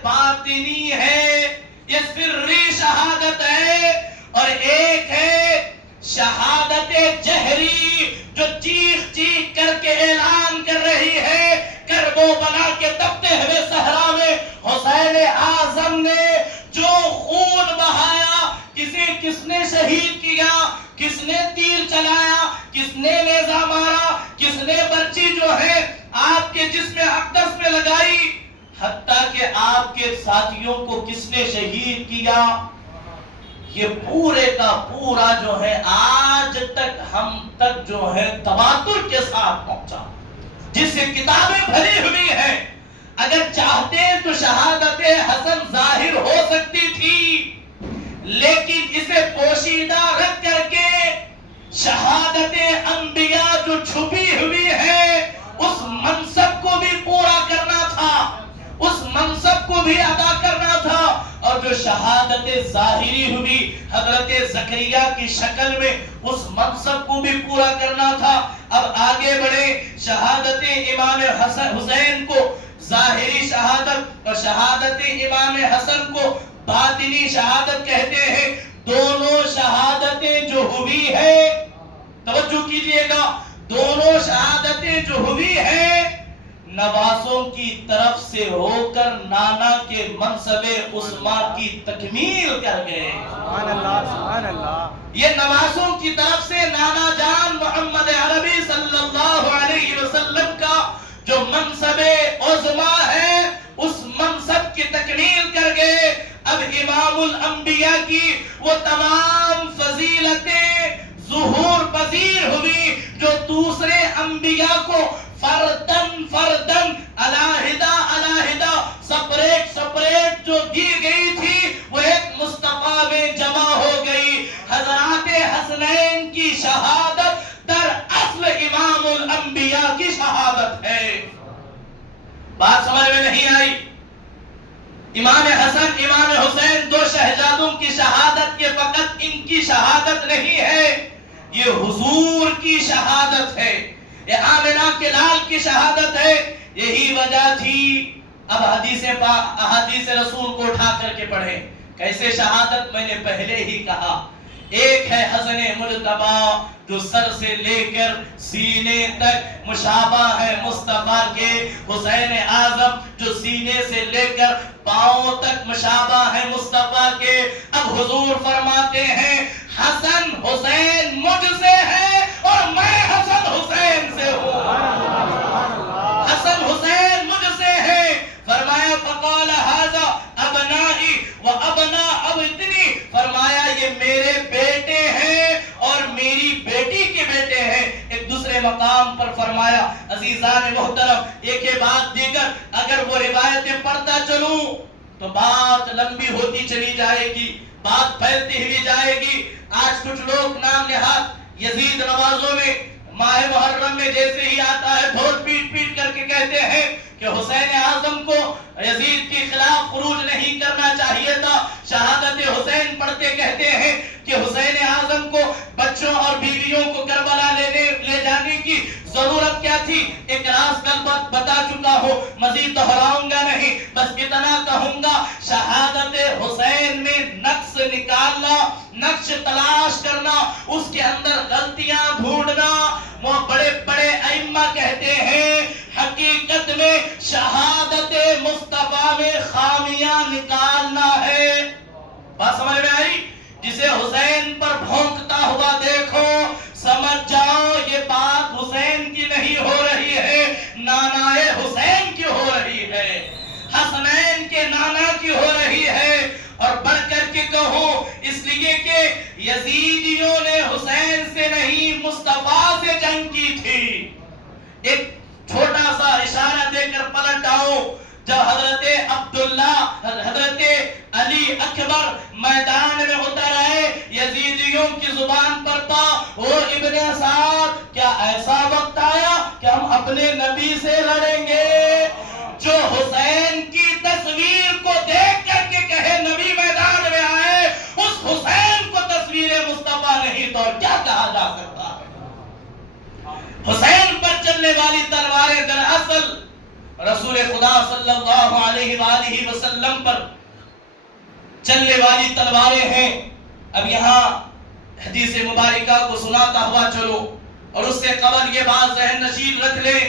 باطنی ہے، یہ سری شہادت ہے. اور ایک ہے شہادت جہری جو چیخ چیخ کر کے اعلان کر رہی ہے. کربلا کے تپتے ہوئے صحرا میں حسین اعظم نے جو خون بہایا، کس نے شہید کیا، کس نے تیر چلایا، کس نے نیزہ مارا، کس نے برچی جو ہے آپ کے جسم اقدس میں لگائی، حتیٰ کہ آپ کے ساتھیوں کو کس نے شہید کیا، یہ پورے کا پورا جو ہے آج تک ہم تک جو ہے تواتر کے ساتھ پہنچا، جس سے کتابیں بھری ہوئی ہیں. اگر چاہتے تو شہادت حسن ظاہر ہو سکتی تھی، لیکن اسے پوشیدہ رکھ کر کے شہادت انبیاء جو چھپی ہوئی ہے اس منصب کو بھی پورا کرنا تھا، اس منصب کو بھی ادا کرنا تھا. اور جو شہادت ظاہری ہوئی حضرت زکریا کی شکل میں اس منصب کو بھی پورا کرنا تھا. اب آگے بڑھے، شہادت امام حسین کو ظاہری شہادت اور شہادت امام حسن کو باطنی شہادت کہتے ہیں. دونوں شہادتیں جو ہوئی ہے، توجہ کیجئے گا دونوں شہادتیں جو ہوئی ہیں نواسوں کی طرف سے ہو کر نانا کے منصب عظما کی تکمیل کر گئے. سبحان اللہ سبحان اللہ. یہ نواسوں کی طرف سے نانا جان محمد عربی صلی اللہ علیہ وسلم کا جو منصب عظما ہے اس منصب کی تکمیل کر گئے. اب امام الانبیاء کی وہ تمام فضیلتیں ظہور پذیر ہوئی جو دوسرے انبیاء کو فردن فردن علیحدہ علیحدہ سپریٹ جو دی گئی تھی وہ ایک مصطفیٰ میں جمع ہو گئی. حضرات حسنین کی شہادت در اصل امام الانبیاء کی شہادت ہے. بات سمجھ میں نہیں آئی؟ امام حسن امام حسین دو شہزادوں کی شہادت کے فقط ان کی شہادت نہیں ہے، یہ حضور کی شہادت ہے، یہ آمنہ کے لال کی شہادت ہے. یہی وجہ تھی. اب احادیث رسول کو اٹھا کر کے پڑھیں. کیسے شہادت؟ میں نے پہلے ہی کہا. ایک ہے حسن مجتبیٰ جو سر سے لے کر سینے تک مشابہ ہے مصطفیٰ کے. حسین اعظم جو سینے سے لے کر پاؤں تک مشابہ ہے مصطفیٰ کے. اب حضور فرماتے ہیں حسن حسین مجھ سے ہے اور میں حسن حسین سے ہوں. حسن حسین مجھ سے ہے. فرمایا فقال ھذا ابنائی و ابنا ابنی. فرمایا یہ میرے بیٹے ہیں اور میری بیٹی کے بیٹے ہیں. ایک دوسرے مقام پر فرمایا عزیزان محترم ایک بات دیگر اگر وہ روایتیں پڑھتا چلوں تو بات لمبی ہوتی چلی جائے گی، بات پھیلتی ہوئی جائے گی. آج کچھ لوگ نام نہاد یزید نوازوں میں ماہ محرم میں جیسے ہی آتا ہے ڈھول پیٹ پیٹ کر کے کہتے ہیں کہ حسین اعظم کو یزید کے خلاف خروج نہیں کرنا چاہیے تھا. شہادت حسین پڑھتے کہتے ہیں کہ حسین اعظم کو بچوں اور بیویوں کو کربلا لے جانے کی ضرورت کیا تھی؟ ایک راز کل بتا چکا ہوں، مزید دہراؤں گا نہیں، بس اتنا کہوں گا شہادت حسین میں نقص نکالنا، نقش تلاش کرنا، اس کے اندر غلطیاں ڈھونڈنا. وہ بڑے بڑے ائمہ کہتے ہیں حقیقت میں شہادت مصطفیٰ میں خامیاں نکالنا ہے. بات سمجھ میں آئی؟ جسے حسین پر بھونکتا ہوا دیکھو سمجھ جاؤ یہ بات حسین کی نہیں ہو رہی ہے، نانا حسین کی ہو رہی ہے، حسنین کے نانا کی ہو رہی ہے. اور بڑھ کر کے کہو اس لیے کہ یزیدیوں نے حسین سے نہیں مصطفیٰ سے جنگ کی تھی. ایک چھوٹا سا اشارہ دے کر پلٹ آؤ. جب حضرت علی اکبر میدان میں اتر آئے یزیدیوں کی زبان پر تھا او ابن سعد کیا ایسا وقت آیا کہ ہم اپنے نبی سے لڑیں گے؟ جو حسین کی تصویر کو دیکھ کر کے کہے نبی میدان میں آئے اس حسین کو تصویر مصطفیٰ نہیں تو اور کیا کہا جا سکتا ہے؟ حسین پر چلنے والی تلواریں دراصل رسول خدا صلی اللہ علیہ وآلہ وسلم پر چلنے والی تلواریں ہیں. اب یہاں حدیث مبارکہ کو سناتا ہوا چلو اور اس سے قبل یہ بات ذہن نشین رکھ لیں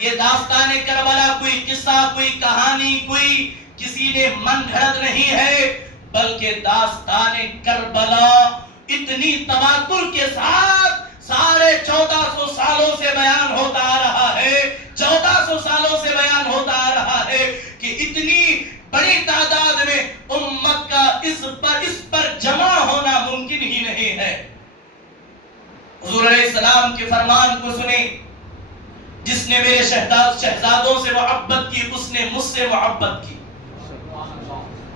یہ داستان کربلا کوئی قصہ کوئی کہانی کوئی کسی نے من گھڑت نہیں ہے بلکہ داستان کربلا اتنی تواتر کے ساتھ سارے 1400 سالوں سے بیان ہوتا آ رہا ہے 1400 سالوں سے بیان ہوتا آ رہا ہے کہ اتنی بڑی تعداد میں امت کا اس پر جمع ہونا ممکن ہی نہیں ہے. حضور علیہ السلام کے فرمان کو سنیں جس نے میرے شہزادوں سے محبت کی اس نے مجھ سے محبت کی.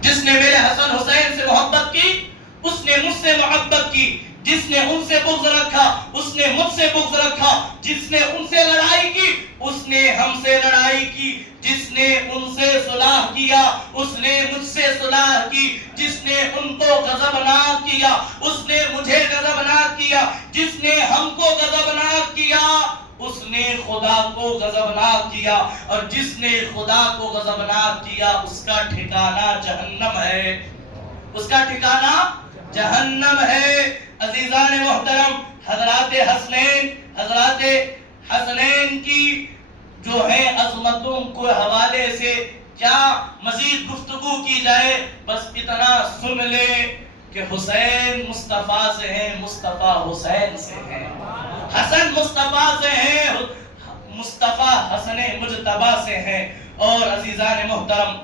جس نے میرے حسن حسین سے محبت کی اس نے مجھ سے محبت کی. جس نے ان سے بغض رکھا اس نے مجھ سے بغض رکھا. جس نے ان سے لڑائی کی اس نے ہم سے لڑائی کی. جس نے ان سے صلح کیا اس نے مجھ سے صلح کی. جس نے ان کو غضبناک کیا اس نے مجھے غضبناک کیا. جس نے ہم کو غضبناک کیا اس نے خدا کو غضبناک کیا اور جس نے خدا کو غضبناک کیا اس کا ٹھکانہ جہنم ہے. اس کا ٹھکانہ جہنم ہے. عزیزان محترم حضرات حسنین حضرات حسنین کی جو ہے عظمتوں کو حوالے سے کیا مزید گفتگو کی جائے، بس اتنا سن لے کہ حسین مصطفیٰ سے ہیں، مصطفیٰ حسین سے ہیں، حسن مصطفیٰ سے ہیں، مصطفیٰ حسن مجتبیٰ سے ہیں۔ اور عزیزان محترم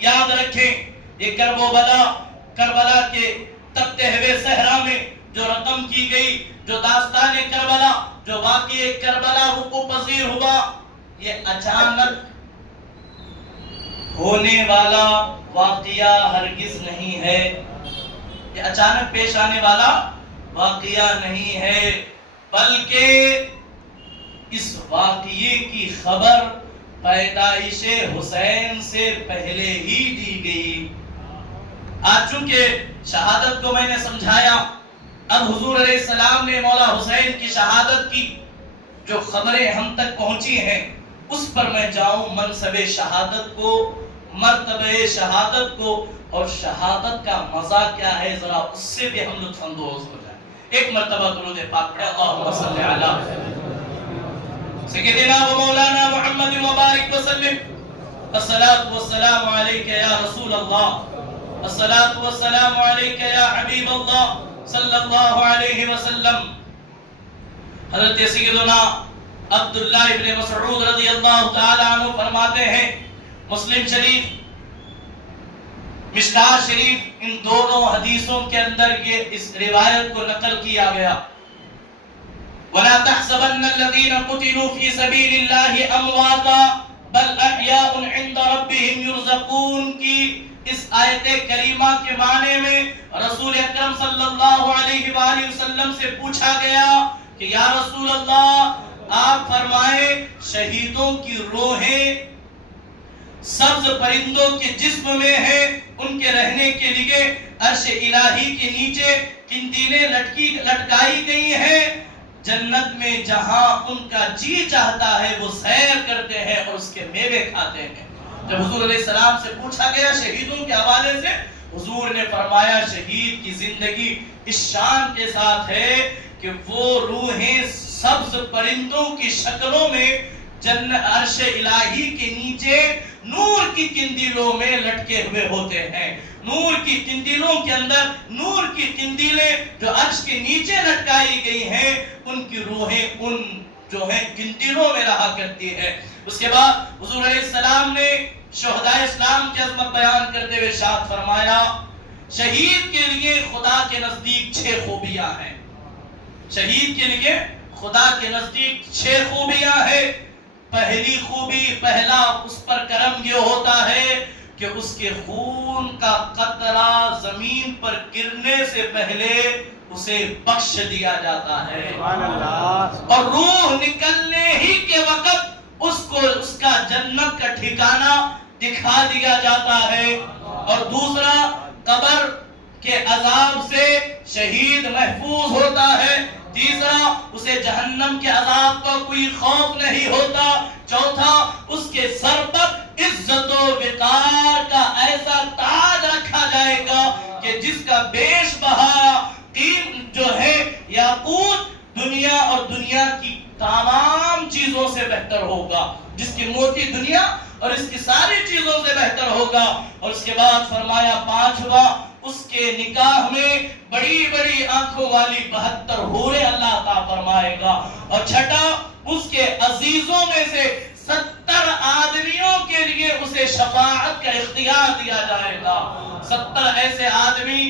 یاد رکھیں، یہ کربلا کے تپتے ہوئے صحرا میں جو رقم کی گئی، جو داستان کربلا، جو واقعہ کربلا وقوع پذیر ہوا، یہ اچانک ہونے والا واقعہ ہرگز نہیں ہے، یہ اچانک پیش آنے والا واقعہ نہیں ہے، بلکہ اس واقعے کی خبر پیدائش حسین سے پہلے ہی دی گئی۔ آج چونکہ شہادت کو میں نے سمجھایا، اب حضور علیہ السلام نے مولا حسین کی شہادت کی جو خبریں ہم تک پہنچی ہیں اس پر میں جاؤں، منصب شہادت کو، مرتبہ شہادت کو، اور شہادت کا مزہ کیا ہے ذرا اس سے بھی ہم لطف اندوز ہو جائیں۔ ایک مرتبہ درود پاک پڑھیں، اللہم صلی علی سیدنا و مولانا محمد مبارک وسلم۔ الصلاة والسلام علیک یا رسول اللہ، الصلاة والسلام علیک یا حبیب اللہ صلی اللہ علیہ وسلم۔ حضرت سیدنا عبداللہ ابن مسعود رضی اللہ تعالی عنہ فرماتے ہیں، مسلم شریف، مشکاۃ شریف، ان دونوں حدیثوں کے اندر یہ اس روایت کو نقل کیا گیا، وَلَا تَحْسَبَنَّ الَّذِينَ قُتِلُوا فِي سَبِيلِ اللَّهِ أَمْوَاتًا بَلْ أَحْيَاءٌ عِندَ رَبِّهِمْ يُرْزَقُونَ کی اس آیت کریمہ کے معنی میں رسول اکرم صلی اللہ علیہ وآلہ وسلم سے پوچھا گیا کہ یا رسول اللہ، آپ فرمائیں شہیدوں کی روحیں سبز پرندوں کے جسم میں ہیں، ان کے رہنے کے لیے عرش الہی کے نیچے قندیلیں لٹکائی گئی ہیں، جنت میں جہاں ان کا جی چاہتا ہے وہ سیر کرتے ہیں اور اس کے میوے کھاتے ہیں۔ جب حضور علیہ السلام سے پوچھا گیا شہیدوں کے حوالے سے، حضور نے فرمایا شہید کی زندگی اس شان کے ساتھ ہے کہ وہ روحیں سبز پرندوں کی شکلوں میں عرش الہی کے نیچے نور کی قندیلوں میں لٹکے ہوئے ہوتے ہیں۔ نور کی قندیلوں کے اندر، نور کی قندیلیں جو عرش کے نیچے لٹکائی گئی ہیں، ان کی روحیں ان جو ہیں قندیلوں میں رہا کرتی ہے۔ اس کے بعد حضور علیہ السلام نے شہدائے اسلام کی عظمت بیان کرتے ہوئے ارشاد فرمایا، شہید کے لیے خدا کے نزدیک 6 خوبیاں ہیں۔ شہید کے لیے خدا کے نزدیک 6 خوبیاں ہیں۔ پہلی خوبی، پہلا اس پر کرم یہ ہوتا ہے کہ اس کے خون کا قطرہ زمین پر گرنے سے پہلے اسے بخش دیا جاتا ہے، اور روح نکلنے ہی کے وقت اس کو اس کا جنت کا ٹھکانہ دکھا دیا جاتا ہے۔ اور دوسرا، قبر کے عذاب سے شہید محفوظ ہوتا ہے۔ تیسرا، اسے جہنم کے عذاب کا کوئی خوف نہیں ہوتا۔ چوتھا، اس کے سر پر عزت و وقار کا ایسا تاج رکھا جائے گا کہ جس کا بیش بہا قیمت جو ہے یاقوت دنیا اور دنیا کی تمام چیزوں سے بہتر ہوگا، جس کی موتی دنیا اور اس کی ساری چیزوں سے بہتر ہوگا۔ اور اس کے بعد فرمایا پانچواں، اس کے نکاح میں بڑی بڑی آنکھوں والی 72 حوریں اللہ عطا فرمائے گا۔ اور چھٹا، اس کے عزیزوں میں سے 70 آدمیوں کے لیے اسے شفاعت کا اختیار دیا جائے گا۔ 70 ایسے آدمی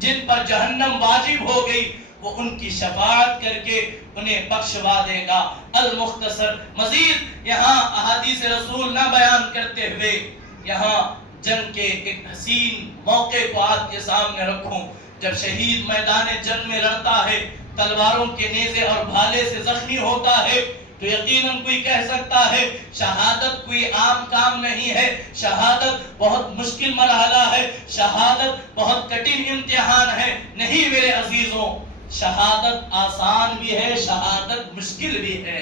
جن پر جہنم واجب ہو گئی، وہ ان کی شفاعت کر کے انہیں بخشوا دے گا۔ المختصر، مزید یہاں احادیث رسول نہ بیان کرتے ہوئے یہاں جنگ کے ایک حسین موقع کو آپ کے سامنے رکھوں۔ جب شہید میدان جنگ میں لڑتا ہے، تلواروں کے نیزے اور بھالے سے زخمی ہوتا ہے، تو یقیناً کوئی کہہ سکتا ہے شہادت کوئی عام کام نہیں ہے، شہادت بہت مشکل مرحلہ ہے، شہادت بہت کٹھن امتحان ہے۔ نہیں میرے عزیزوں، شہادت آسان بھی ہے، شہادت مشکل بھی ہے۔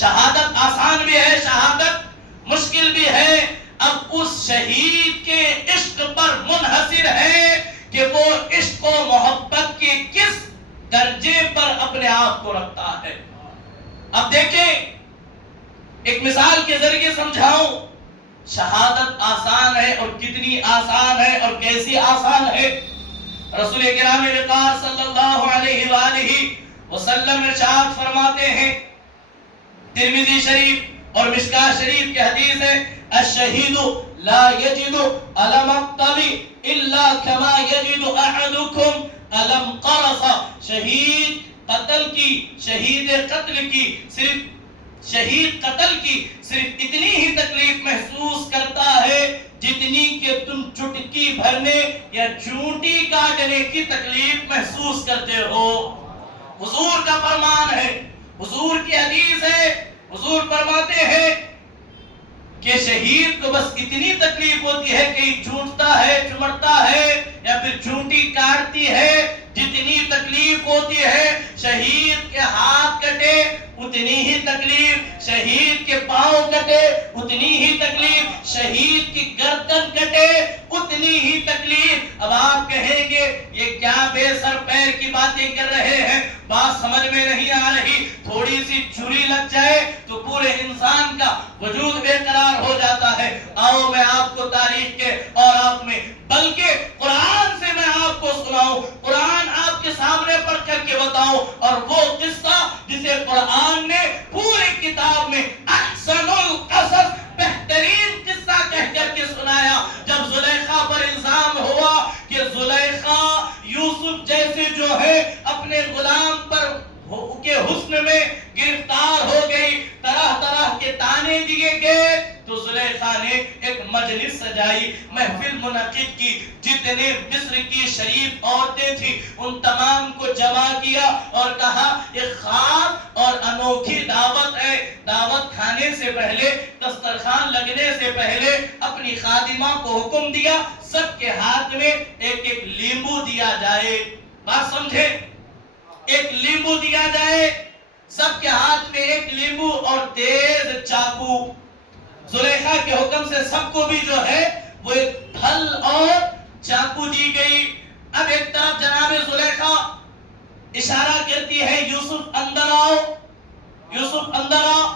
شہادت آسان بھی ہے، شہادت مشکل بھی ہے۔ اب اس شہید کے عشق پر منحصر ہے کہ وہ عشق و محبت کی کس درجے پر اپنے آپ کو رکھتا ہے۔ اب دیکھیں، ایک مثال کے ذریعے سمجھاؤں، شہادت آسان ہے اور کتنی آسان ہے اور کیسی آسان ہے۔ رسول کرام وقار صلی اللہ علیہ وآلہ وسلم ارشاد فرماتے ہیں، ترمذی شریف اور مشکاہ شریف کی حدیث ہے، الشہید لا یجد علم الطبی الا کما یجد احدکم علم قرص۔ شہید قتل کی صرف اتنی ہی تکلیف محسوس کرتا ہے جتنی کہ تم چٹکی بھرنے یا چونٹی کاٹنے کی تکلیف محسوس کرتے ہو۔ حضور کا فرمان ہے، حضور کی حدیث ہے، حضور فرماتے ہیں کہ شہید کو بس اتنی تکلیف ہوتی ہے کہ چونٹتا ہے، چمڑتا ہے یا پھر چونٹی کاٹتی ہے، جتنی تکلیف ہوتی ہے۔ شہید کے ہاتھ کٹے اتنی ہی تکلیف، شہید کے پاؤں کٹے اتنی ہی تکلیف، شہید کی گردن کٹے اتنی ہی تکلیف۔ اب آپ کہیں گے یہ کیا بے سر پیر کی باتیں کر رہے ہیں، بات سمجھ میں نہیں آ رہی، تھوڑی سی چھری لگ جائے تو پورے انسان کا وجود بے قرار ہو جاتا ہے۔ آؤ میں آپ کو تاریخ کے اور آپ میں بلکہ قرآن سے میں آپ کو سناؤں، قرآن آپ کے سامنے پڑھ کر کے بتاؤں، اور وہ قصہ جسے قرآن نے پوری کتاب میں احسن القصص، بہترین قصہ کہہ کر کے سنایا۔ جب زلیخا پر الزام ہوا کہ زلیخا یوسف جیسے جو ہے اپنے غلام پر کے حسن میں گرفتار ہو گئی، طرح طرح کے تانے دیے گئے، تو زلیخا نے ایک مجلس سجائی، محفل منعقد کی، جتنے مصر کی شریف عورتیں تھیں ان تمام کو جمع کیا اور کہا ایک خاص اور انوکھی دعوت ہے، دعوت کھانے سے پہلے، دسترخوان لگنے سے پہلے اپنی خادمہ کو حکم دیا سب کے ہاتھ میں ایک ایک لیمبو دیا جائے۔ بات سمجھے، ایک لیمبو دیا جائے، سب کے ہاتھ میں ایک لیمبو اور تیز چاقو۔ زلیخا کے حکم سے سب کو بھی جو ہے وہ ایک پھل اور چاقو دی گئی۔ اب ایک طرف جناب زلیخا اشارہ کرتی ہے یوسف اندر آؤ، یوسف اندر آؤ۔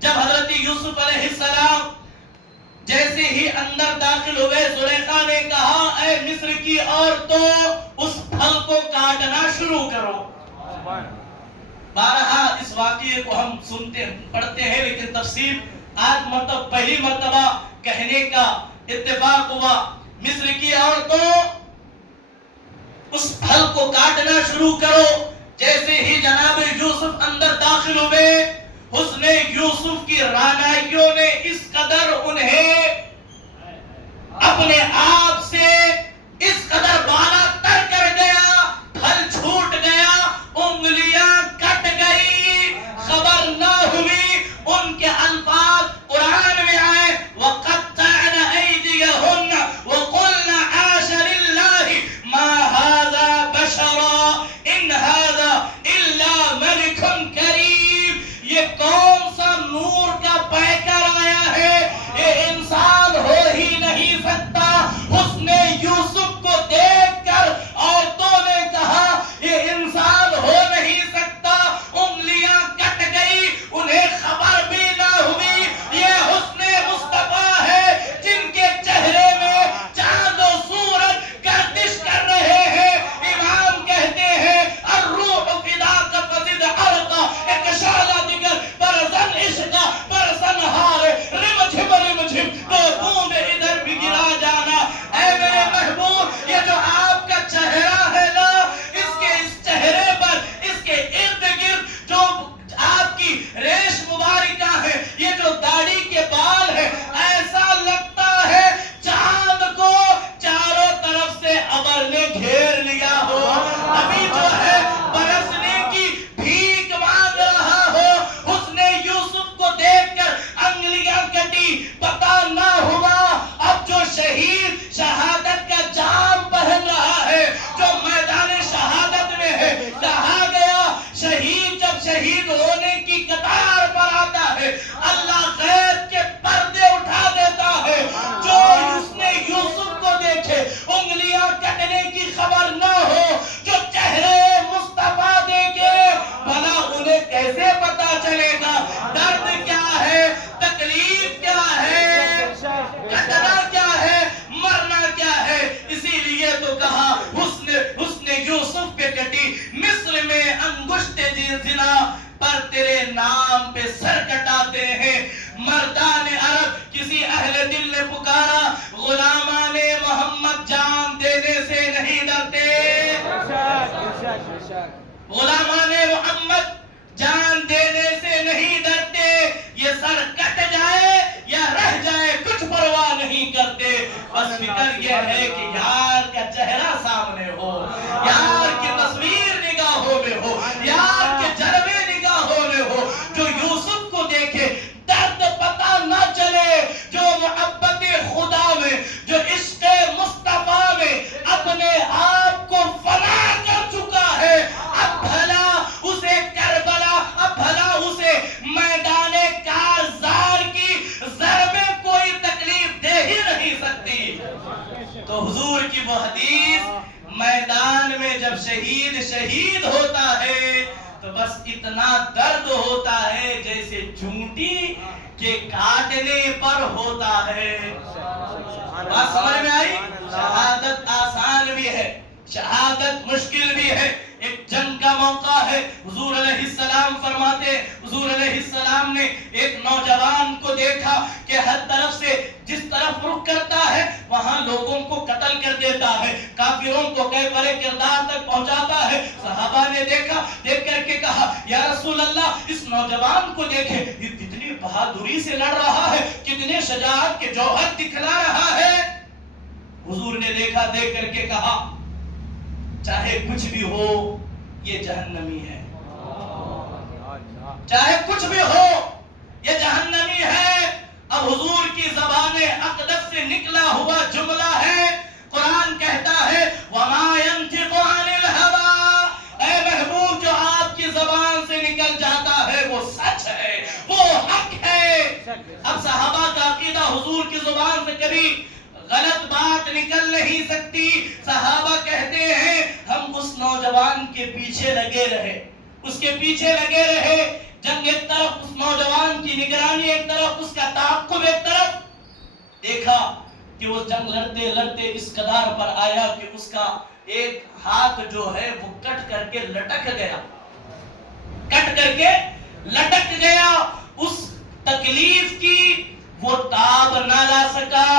جب حضرت یوسف علیہ السلام جیسے ہی اندر داخل ہوئے، زلیخا نے کہا اے مصر کی عورتوں اس پھل کو کاٹنا شروع کرو۔ بارہا اس واقعے کو ہم سنتے پڑھتے ہیں، لیکن تفسیر آج پہلی مرتبہ کہنے کا اتفاق ہوا۔ مصر کی عورتوں اس پھل کو کاٹنا شروع کرو۔ جیسے ہی جناب یوسف اندر داخل ہوئے، حسن یوسف کی رعنائیوں نے اس قدر انہیں اپنے آپ سے اس قدر بالا تر کر گیا، پھل چھوٹ گیا، انگلیاں کٹ گئی، خبر نہ ہوئی۔ ان کے الفاظ قرآن میں آئے، وَقَطَّعْنَ أَيْدِيَهُنَّ وَقُلْنَ حَاشَ لِلَّهِ مَا هَذَا بَشَرًا إِنْ هَذَا إِلَّا مَلِكٌ كَرِيمٌ۔ یہ کون سا نور کا پیکر آیا ہے، یہ انسان ہو ہی نہیں سکتا۔ حسن یوسف کو دیکھ کر عورتوں نے کہا یہ انسان ہو نہیں سکتا، انگلیاں کٹ گئی، انہیں خبر بھی نہ ہوئی یہ حسن مصطفیٰ ہے جن کے چہرے میں چاند و سورج گردش کر رہے ہیں۔ امام کہتے ہیں الروح فداک فزد عرقا، ایک شعلہ دیگر برزن عشقا برزن ہار، رم جھم دو بوند ادھر بھی گرا جانا۔ اے میرے محبوب، یہ جو آپ کا چہرہ ہے نا، اس چہرے پر، اس کے ارد گرد جو آپ کی ریش مبارکہ ہے، یہ جو داڑھی کے بال ہے، ایسا لگتا ہے چاند کو چاروں طرف سے ابر نے گھیر لیا ہو، ابھی جو ہے برسنے کی بھیک مانگ رہا ہو۔ حسن یوسف کو دیکھ کر انگلیاں کٹی، پتہ نہ ہوا اب جو شہید شہادت کا جام پہن رہا ہے، جو میدان شہادت میں ہے، کہا گیا شہید جب شہید ہونے کی قطار پر آتا ہے اللہ غیب کے پردے اٹھا دیتا ہے۔ جو اس نے یوسف کو دیکھے، انگلیاں کٹنے کی خبر نہ ہو، جو چہرے مصطفیٰ نام پہ سر کٹاتے ہیں. مردان عرب کسی اہل دل نے پکارا غلامان محمد جان دینے سے نہیں ڈرتے. غلامان محمد جان دینے سے نہیں ڈرتے. یہ سر کٹ جائے یا رہ جائے کچھ پرواہ نہیں کرتے. بس فکر یہ ہے کہ یار کا چہرہ سامنے ہو, یار کی تصویر نگاہوں میں ہو, یار کے جلوے نگاہوں میں ہو. جو یوسف کو دیکھے درد پتہ نہ چلے, جو محبت خدا میں, جو عشق مصطفیٰ میں اپنے آپ کو فنا کر چکا ہے, اب بھلا اسے کربلا, اب بھلا اسے میدان کارزار کی ضربیں کوئی تکلیف دے ہی نہیں سکتی. تو حضور کی وہ حدیث, میدان میں جب شہید ہوتا ہے تو بس اتنا درد ہوتا ہے جیسے چونٹی کے کاٹنے پر ہوتا ہے. بات سمجھ میں آئی؟ شہادت آسان بھی ہے, شہادت مشکل بھی ہے. ایک جنگ کا موقع ہے. حضور علیہ السلام فرماتے, حضور علیہ السلام نے ایک نوجوان کو دیکھا کہ ہر طرف سے جس طرف رخ کرتا ہے وہاں لوگوں کو قتل کر دیتا ہے, کافروں کو کیفر کردار تک پہنچاتا ہے. صحابہ نے دیکھا, دیکھ کر کے کہا یا رسول اللہ اس نوجوان کو دیکھیں, یہ کتنی بہادری سے لڑ رہا ہے, کتنے شجاعت کے جوہر دکھلا رہا ہے. حضور نے دیکھا, دیکھ کر کے کہا چاہے کچھ بھی ہو یہ جہنمی ہے, چاہے کچھ بھی ہو یہ جہنمی ہے. اب حضور کی زبان اقدس سے نکلا ہوا جملہ ہے, قرآن کہتا ہے وَمَا يَنْطِقُ عَنِ الْهَوَىٰ, اے محبوب جو آپ کی زبان سے نکل جاتا ہے وہ سچ ہے, وہ حق ہے. اب صحابہ کا عقیدہ حضور کی زبان سے کبھی غلط بات نکل نہیں سکتی. صحابہ کہتے ہیں ہم اس نوجوان کے پیچھے لگے رہے, اس کے پیچھے لگے رہے. جنگ ایک طرف, اس نوجوان کی نگرانی ایک طرف, اس کا تعاقب ایک طرف. دیکھا کہ وہ جنگ لڑتے لڑتے اس قدار پر آیا کہ اس کا ایک ہاتھ جو ہے وہ کٹ کر کے لٹک گیا, کٹ کر کے لٹک گیا. اس تکلیف کی وہ تاب نہ لا سکا,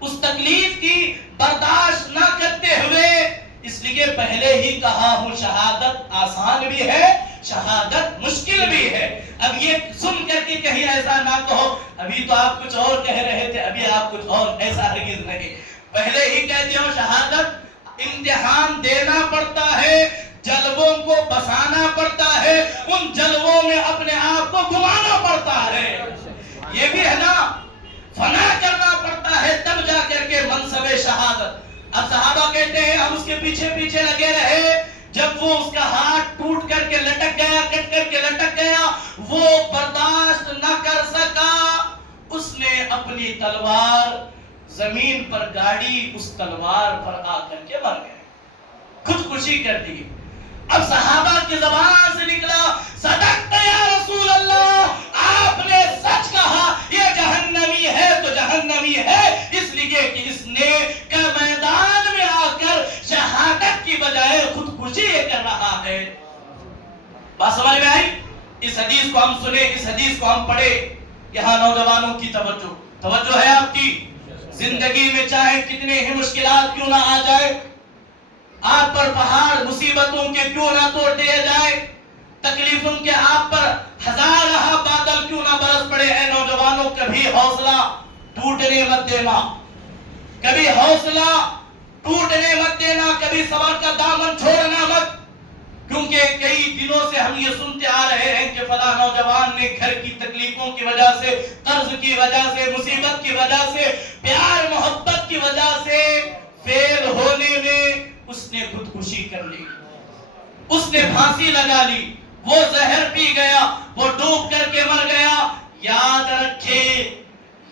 اس تکلیف کی برداشت نہ کرتے ہوئے, اس لیے پہلے ہی کہا ہوں شہادت آسان بھی ہے, شہادت مشکل بھی ہے. اب یہ سن کر کے کہیں ایسا نہ کہو ابھی تو آپ کچھ اور کہہ رہے تھے, ابھی آپ کچھ اور, ایسا ہرگز نہیں. پہلے ہی کہہ دیا شہادت امتحان دینا پڑتا ہے, جلووں کو بسانا پڑتا ہے, ان جلووں میں اپنے آپ کو گھمانا پڑتا ہے. یہ بھی ہے نا, فنا کرنا پڑتا ہے تب جا کر کے منصب شہادت. اب صحابہ کہتے ہیں ہم اس کے پیچھے پیچھے لگے رہے, جب وہ اس کا ہاتھ ٹوٹ کر کے لٹک گیا, کٹ کر کے لٹک گیا, وہ برداشت نہ کر سکا. اس نے اپنی تلوار زمین پر گاڑی, اس تلوار پر آ کر کے مر گئے, خودکشی کر دی. اب صحابہ کی زبان سے نکلا صدقت یا رسول اللہ, آپ نے سچ کہا, یہ جہنمی ہے تو جہنمی ہے, اس لیے کہ اس نے میدان میں آ کر شہادت کی بجائے خودکشی کر رہا ہے. بات سمجھ میں آئی؟ اس حدیث کو ہم سنے, اس حدیث کو ہم پڑھے. یہاں نوجوانوں کی توجہ ہے آپ کی. زندگی میں چاہے کتنے ہی مشکلات کیوں نہ آ جائے, آپ پر پہاڑ مصیبتوں کے کیوں نہ توڑ دیے جائے, تکلیفوں کے آپ پر ہزارہ بادل کیوں نہ برس پڑے, اے نوجوانوں کبھی حوصلہ ٹوٹنے مت دینا, کبھی حوصلہ ٹوٹنے مت دینا, کبھی صبر کا دامن چھوڑنا مت. کیونکہ کئی دنوں سے ہم یہ سنتے آ رہے ہیں کہ فلاں نوجوان نے گھر کی تکلیفوں کی وجہ سے, قرض کی وجہ سے, مصیبت کی وجہ سے, پیار محبت کی وجہ سے فیل ہونے میں اس نے خودکشی کر لی, اس نے پھانسی لگا لی, وہ زہر پی گیا, وہ ڈوب کر کے مر گیا. یاد رکھے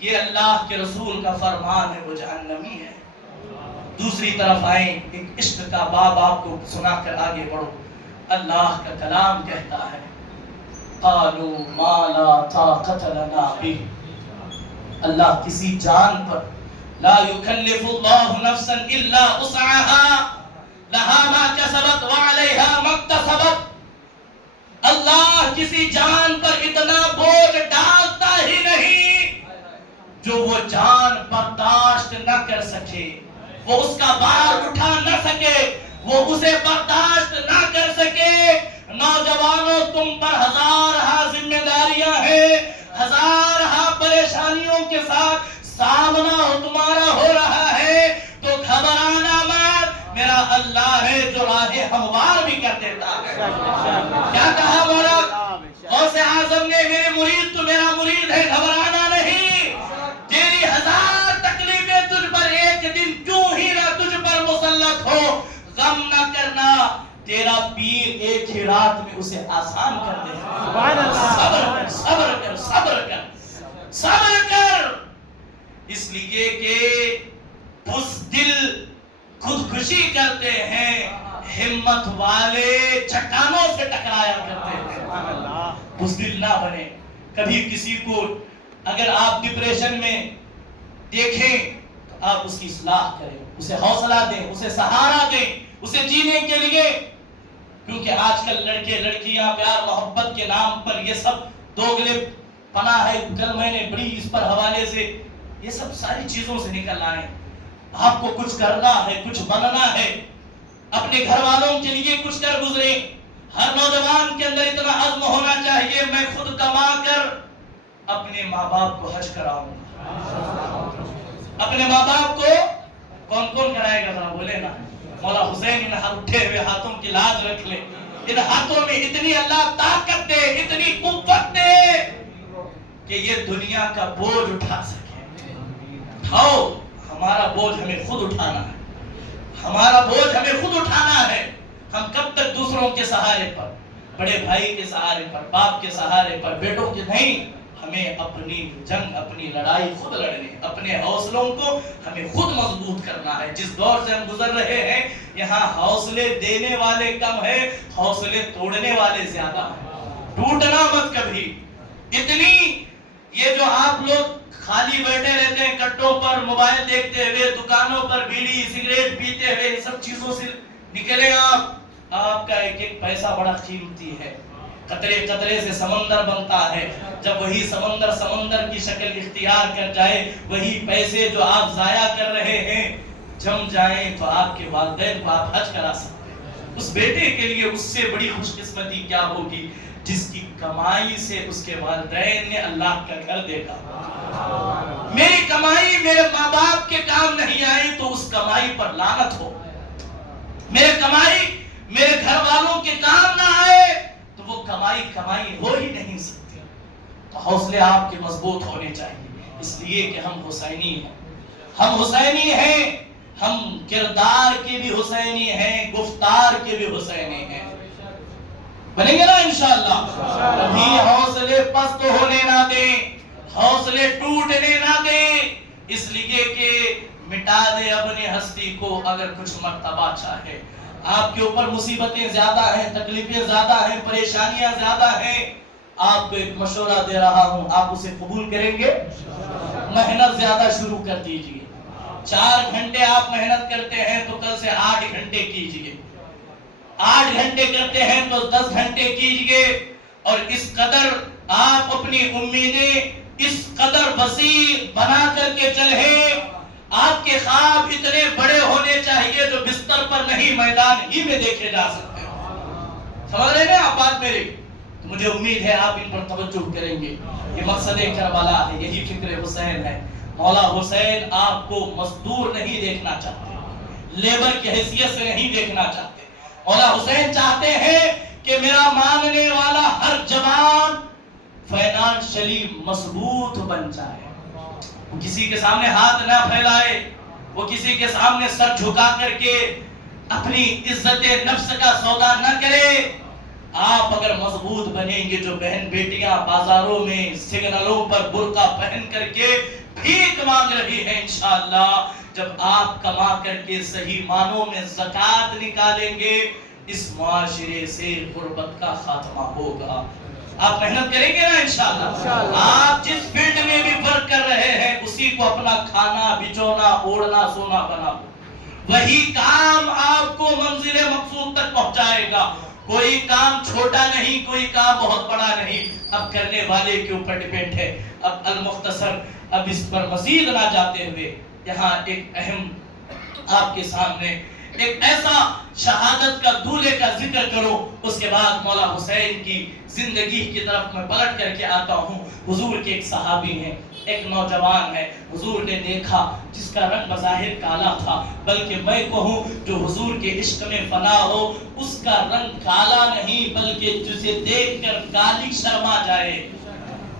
یہ اللہ کے رسول کا فرمان ہے, وہ جہنمی ہے. دوسری طرف آئیں, ایک عشق کا باب آپ کو سنا کر آگے بڑھو. اللہ کا کلام کہتا ہے قالوا ما لا طاقت لنا به, اللہ کسی جان پر لا يكلف الله نفسا الا وسعها لها ما كسبت وعليها ما اكتسبت. اللہ کسی جان پر اتنا بوجھ ڈالتا ہی نہیں جو وہ جان برداشت نہ کر سکے، وہ اس کا بار اٹھا نہ سکے، وہ اسے برداشت نہ کر سکے۔ نوجوانوں، تم پر ہزارہا ذمہ داریاں ہیں، ہزارہا پریشانیوں کے ساتھ سامنا تمہارا ہو رہا ہے، تو گھبرانا مت، میرا اللہ ہے جو راہیں ہموار بھی کر دیتا ہے۔ کیا کہا مولا غوث اعظم نے؟ میرے مرید تو میرا مرید ہے، گھبرانا نہیں، تیری ہزار تکلیفیں تجھ پر ایک دن کیوں ہی نہ تجھ پر مسلط ہو، غم نہ کرنا، تیرا پیر ایک ہی رات میں اسے آسان کر دے گا۔ صبر کر، صبر کر، صبر کر، صبر کر، اس لیے کہ بزدل خودکشی کرتے ہیں، ہمت والے چٹانوں سے ٹکرایا کرتے ہیں۔ بزدل نہ بنے۔ کبھی کسی کو اگر آپ ڈپریشن میں دیکھیں تو آپ اس کی اصلاح کریں، اسے حوصلہ دیں، اسے سہارا دیں، اسے جینے کے لیے، کیونکہ آج کل لڑکے لڑکیاں پیار محبت کے نام پر یہ سب دوگلے پنا ہے۔ کل میں نے بڑی اس پر حوالے سے یہ سب ساری چیزوں سے نکل آئے۔ آپ کو کچھ کرنا ہے، کچھ بننا ہے، اپنے گھر والوں کے لیے کچھ کر گزرے۔ ہر نوجوان کے اندر اتنا عزم ہونا چاہیے، میں خود کما کر اپنے ماں باپ کو حج کراؤں گا۔ اپنے ماں باپ کو کون کون کرائے گا؟ ذرا بولے نا۔ مولا حسین ان اٹھے ہوئے ہاتھوں کی لاج رکھ لے، ان ہاتھوں میں اتنی اللہ طاقت دے، اتنی قوت دے کہ یہ دنیا کا بوجھ اٹھا سکے۔ اٹھاؤ، ہمارا بوجھ ہمیں خود اٹھانا ہے، ہمارا بوجھ ہمیں خود اٹھانا ہے۔ ہم کب تک دوسروں کے سہارے پر، بڑے بھائی کے سہارے پر، باپ کے سہارے پر، بیٹوں کے نہیں، ہمیں اپنی جنگ، اپنی لڑائی خود لڑنی، اپنے حوصلوں کو ہمیں خود مضبوط کرنا ہے۔ جس دور سے ہم گزر رہے ہیں یہاں حوصلے دینے والے کم ہیں، حوصلے توڑنے والے زیادہ ہیں۔ ٹوٹنا مت کبھی۔ اتنی یہ جو آپ لوگ خالی بیٹھے رہتے ہیں کٹوں پر، موبائل دیکھتے ہوئے، دکانوں پر بیڑی سگریٹ پیتے ہوئے، ان سب چیزوں سے نکلے آپ کا ایک ایک پیسہ بڑا قیمتی ہے۔ قطرے قطرے سے سمندر بنتا ہے، جب وہی سمندر کی شکل اختیار کر جائے، وہی پیسے جو آپ ضائع کر رہے ہیں جم جائیں تو آپ کے والدین کو آپ حج کرا سکتے ہیں۔ اس بیٹے کے لیے اس سے بڑی خوش قسمتی کیا ہوگی جس کی کمائی سے اس کے والدین نے اللہ کا گھر دیکھا۔ میری کمائی میرے ماں باپ کے کام نہیں آئی تو اس کمائی پر لعنت ہو، میرے کمائی میرے گھر والوں کے کام نہ آئے تو وہ کمائی ہو ہی نہیں سکتی۔ تو حوصلے آپ کے مضبوط ہونے چاہیے، اس لیے کہ ہم حسینی ہیں، ہم حسینی ہیں، ہم کردار کے بھی حسینی ہیں، گفتار کے بھی حسینی ہیں۔ بنیں گے نا انشاءاللہ؟ کبھی حوصلے پست ہونے نہ دیں، حوصلے ٹوٹنے نہ دیں، اس لیے کہ مٹا دے اپنی ہستی کو اگر کچھ مرتبہ چاہے۔ آپ کے اوپر مصیبتیں زیادہ ہیں، تکلیفیں زیادہ ہیں، پریشانیاں زیادہ ہیں، آپ کو ایک مشورہ دے رہا ہوں، آپ اسے قبول کریں گے؟ محنت زیادہ شروع کر دیجئے۔ 4 گھنٹے آپ محنت کرتے ہیں تو کل سے 8 گھنٹے کیجئے، 8 گھنٹے کرتے ہیں تو 10 گھنٹے کیجئے، اور اس قدر آپ اپنی امیدیں اس قدر وسیع بنا کر کے چلیں۔ آپ کے خواب اتنے بڑے ہونے چاہیے جو بستر پر نہیں میدان ہی میں دیکھے جا سکتے ہیں۔ سمجھ رہے ہیں آپ بات میری؟ تو مجھے امید ہے آپ ان پر توجہ کریں گے۔ یہ مقصد کربلا ہے، یہی فکر حسین ہے۔ مولا حسین آپ کو مزدور نہیں دیکھنا چاہتے، لیبر کی حیثیت سے نہیں دیکھنا چاہتے۔ مولا حسین چاہتے ہیں کہ میرا ماننے والا ہر جوان فائنانشلی مضبوط بن جائے، وہ کسی کے سامنے ہاتھ نہ پھیلائے، وہ کسی کے سامنے سر جھکا کر کے اپنی عزت نفس کا سودا نہ کرے۔ آپ اگر مضبوط بنیں گے، جو بہن بیٹیاں بازاروں میں سگنلوں پر برقع پہن کر کے بھیک مانگ رہی ہیں، انشاءاللہ جب آپ کما کر کے صحیح معنوں میں زکوٰۃ نکالیں گے، اس معاشرے سے غربت کا خاتمہ ہوگا۔ آپ محنت کریں گے نا انشاءاللہ؟ آپ جس فیلڈ میں بھی ورک کر رہے ہیں اسی کو اپنا کھانا، بچونا، اوڑھنا، سونا بنا، وہی کام آپ کو منزل مقصود تک پہنچائے گا، کوئی کام چھوٹا نہیں، کوئی کام بہت بڑا نہیں، اب کرنے والے کے اوپر ڈیپینڈ ہے۔ اب المختصر، اب اس پر مزید نہ جاتے ہوئے یہاں ایک اہم آپ کے سامنے ایک ایسا شہادت کا دولے کا ذکر کرو، اس کے بعد مولا حسین کی زندگی کی طرف میں پلٹ کر کے آتا ہوں۔ حضور کے ایک صحابی ہیں، ایک نوجوان ہے، حضور نے دیکھا جس کا رنگ بظاہر کالا تھا، بلکہ میں کہوں جو حضور کے عشق میں فنا ہو اس کا رنگ کالا نہیں بلکہ جسے دیکھ کر کالی شرما جائے،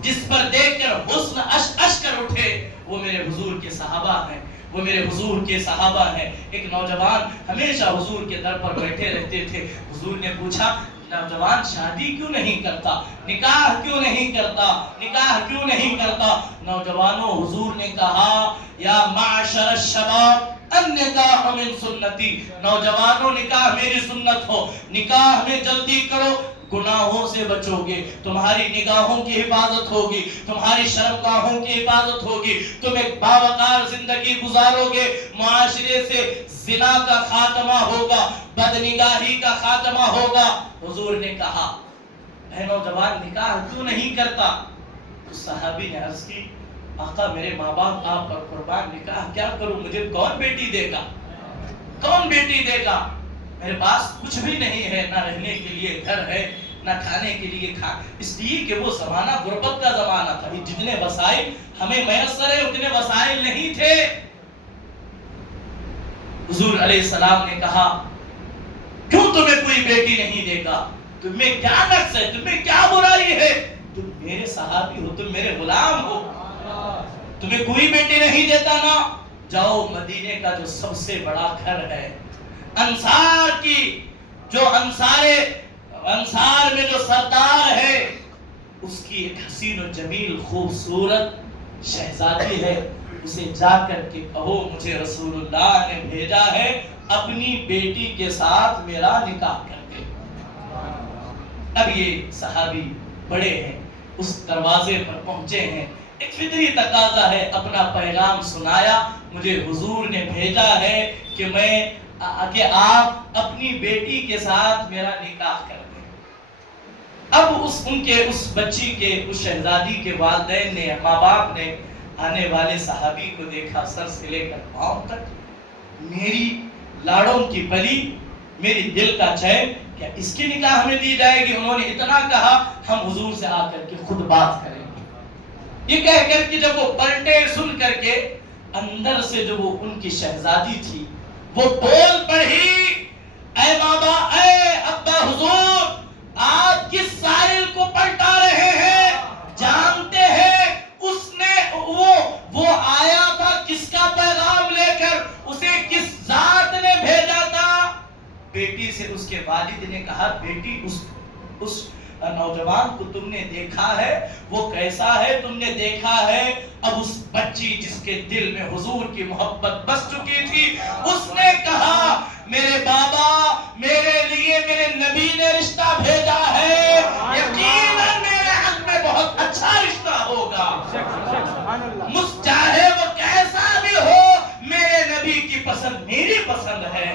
جس پر دیکھ کر حسن اش کر اٹھے، وہ میرے حضور کے صحابہ ہیں، وہ میرے حضور کے صحابہ ہیں۔ ایک نوجوان ہمیشہ حضور کے در پر بیٹھے رہتے تھے۔ حضور نے پوچھا نوجوان شادی کیوں نہیں کرتا، نکاح کیوں نہیں کرتا، نکاح کیوں نہیں کرتا؟ نوجوانوں، حضور نے کہا یا معاشر الشباب النکاح من سنتی، نوجوانوں نکاح میری سنت ہو، نکاح میں جلدی کرو، گناہوں سے بچو گے، تمہاری نگاہوں کی حفاظت ہوگی، تمہاری شرمگاہوں کی حفاظت ہوگی، تم ایک باوقار زندگی گزارو گے، معاشرے سے زنا کا خاتمہ ہوگا، بدنگاہی کا خاتمہ ہوگا۔ حضور نے کہا اے نوجوان نکاح کیوں نہیں کرتا؟ اس صحابی نے عرض کی آقا میرے ماں باپ آپ پر قربان، نکاح کیا کروں، مجھے کون بیٹی دے گا، کون بیٹی دے گا؟ میرے پاس کچھ بھی نہیں ہے، نہ رہنے کے لیے گھر ہے، نہ کھانے کے لیے اس لیے کہ وہ زمانہ غربت کا زمانہ تھا، جتنے وسائل ہمیں میسر ہے اتنے وسائل نہیں تھے۔ حضور علیہ السلام نے کہا کیوں تمہیں کوئی بیٹی نہیں دے گا؟ تمہیں کیا نقص ہے، تمہیں کیا برائی ہے؟ تم میرے صحابی ہو، تم میرے غلام ہو، تمہیں کوئی بیٹی نہیں دیتا نا؟ جاؤ مدینے کا جو سب سے بڑا گھر ہے، انصار کی جو انصار میں جو سردار ہے، اس کی ایک حسین و جمیل خوبصورت شہزادی ہے، اسے جا کر کے کہو مجھے رسول اللہ نے بھیجا ہے اپنی بیٹی کے ساتھ میرا نکاح کر دے۔ اب یہ صحابی بڑے ہیں، اس دروازے پر پہنچے ہیں، ایک فطری تقاضا ہے، اپنا پیغام سنایا، مجھے حضور نے بھیجا ہے کہ آپ اپنی بیٹی کے ساتھ میرا نکاح کر دیں۔ اب اس بچی کے، اس شہزادی کے والدین نے، ماں باپ نے آنے والے صحابی کو دیکھا، سر سے لے کر پاؤں تک، میری لاڑوں کی پلی، میری دل کا چین، کیا اس کی نکاح ہمیں دی جائے گی؟ انہوں نے اتنا کہا ہم حضور سے آ کر کے خود بات کریں گے۔ یہ کہہ کر کے جب وہ پلٹے سن کر کے، اندر سے جو وہ ان کی شہزادی تھی وہ بول پڑھی اے بابا، اے ابا حضور، آپ کس سائل کو پلٹا رہے ہیں؟ جانتے ہیں اس نے وہ آیا تھا کس کا پیغام لے کر، اسے کس ذات نے بھیجا تھا؟ بیٹی سے اس کے والد نے کہا بیٹی اس نوجوان کو تم نے دیکھا ہے، وہ کیسا ہے تم نے دیکھا ہے؟ اب اس بچی جس کے دل میں حضور کی محبت بس چکی تھی، اس نے کہا میرے بابا، میرے لیے میرے نبی نے رشتہ بھیجا ہے، یقیناً میرے حق میں بہت اچھا رشتہ ہوگا، چاہے وہ کیسا بھی ہو، میرے نبی کی پسند میری پسند ہے۔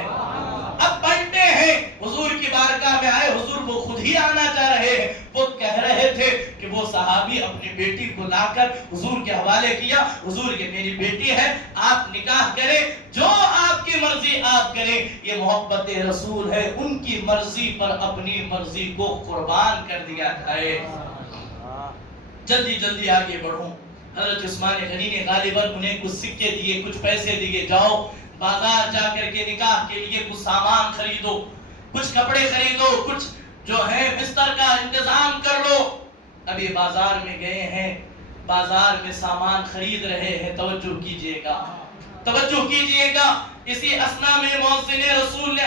اب پلٹے ہیں، حضور کی بارگاہ میں آئے، حضور وہ خود ہی آنا چاہ رہے ہیں، وہ کہہ رہے تھے کہ وہ صحابی اپنی بیٹی کو لا کر حضور کے حوالے کیا، حضور یہ میری بیٹی ہے، آپ نکاح کریں، جو آپ کی مرضی آپ کریں، یہ محبت رسول ہے، ان کی مرضی پر اپنی مرضی کو قربان کر دیا جائے۔ جلدی جلدی آگے بڑھوں، حضرت عثمان غنی نے غالباً انہیں کچھ سکے دیے، کچھ پیسے دیے، جاؤ بازار جا کر کے نکاح کے لیے کچھ سامان خریدو، کچھ کپڑے خریدو، کچھ جو ہے بستر کا انتظام کر لو۔ اب یہ بازار میں گئے ہیں، بازار میں سامان خرید رہے ہیں، توجہ کیجئے گا، توجہ کیجئے گا۔ اسی اسنا میں مؤذن رسول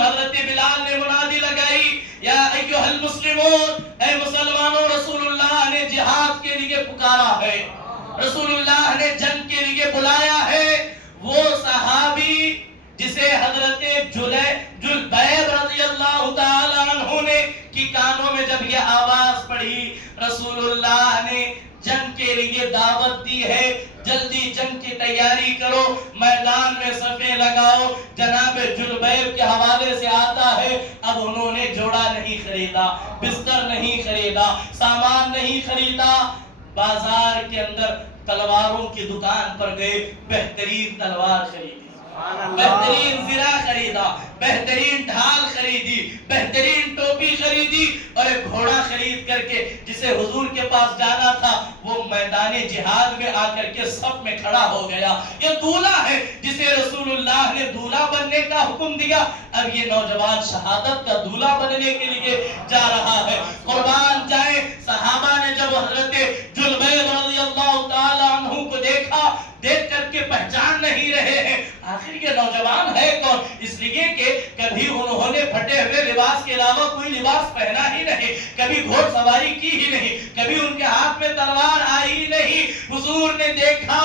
حضرت بلال نے منادی لگائی، یا ایھا المسلمون، اے مسلمانوں، رسول اللہ نے جہاد کے لیے پکارا ہے، رسول اللہ نے جنگ کے لیے بلایا ہے۔ وہ صحابی جسے حضرت جلبیب رضی اللہ تعالیٰ عنہ نے کی کانوں میں جب یہ آواز پڑھی، رسول اللہ نے جنگ کے لیے دعوت دی ہے، جلدی جنگ کی تیاری کرو، میدان میں صفیں لگاؤ۔ جناب جلبیب کے حوالے سے آتا ہے اب انہوں نے جوڑا نہیں خریدا، بستر نہیں خریدا، سامان نہیں خریدا، بازار کے اندر تلواروں کی دکان پر گئے، بہترین تلوار خریدی، بہترین زرہ خریدا، بہترین ڈھال خریدی، بہترین ٹوپی خریدی، اور ایک گھوڑا خرید کر کے جسے حضور کے پاس جانا تھا وہ میدان جہاد میں آ کر کے صف میں کھڑا ہو گیا۔ یہ دولہا ہے جسے رسول اللہ نے دولہا بننے کا حکم دیا، اب یہ نوجوان شہادت کا دولہا بننے کے لیے جا رہا ہے۔ قربان جائیں، صحابہ نے جب حضرت جلبیب رضی اللہ تعالی عنہ کو دیکھا، دیکھ کر کے پہچان نہیں رہے ہیں آخر یہ نوجوان ہے کون، اس لیے کہ کبھی انہوں نے پھٹے ہوئے لباس کے علاوہ کوئی لباس پہنا ہی نہیں، کبھی گھوڑ سواری کی ہی نہیں، کبھی ان کے ہاتھ میں تلوار آئی ہی نہیں۔ حضور نے دیکھا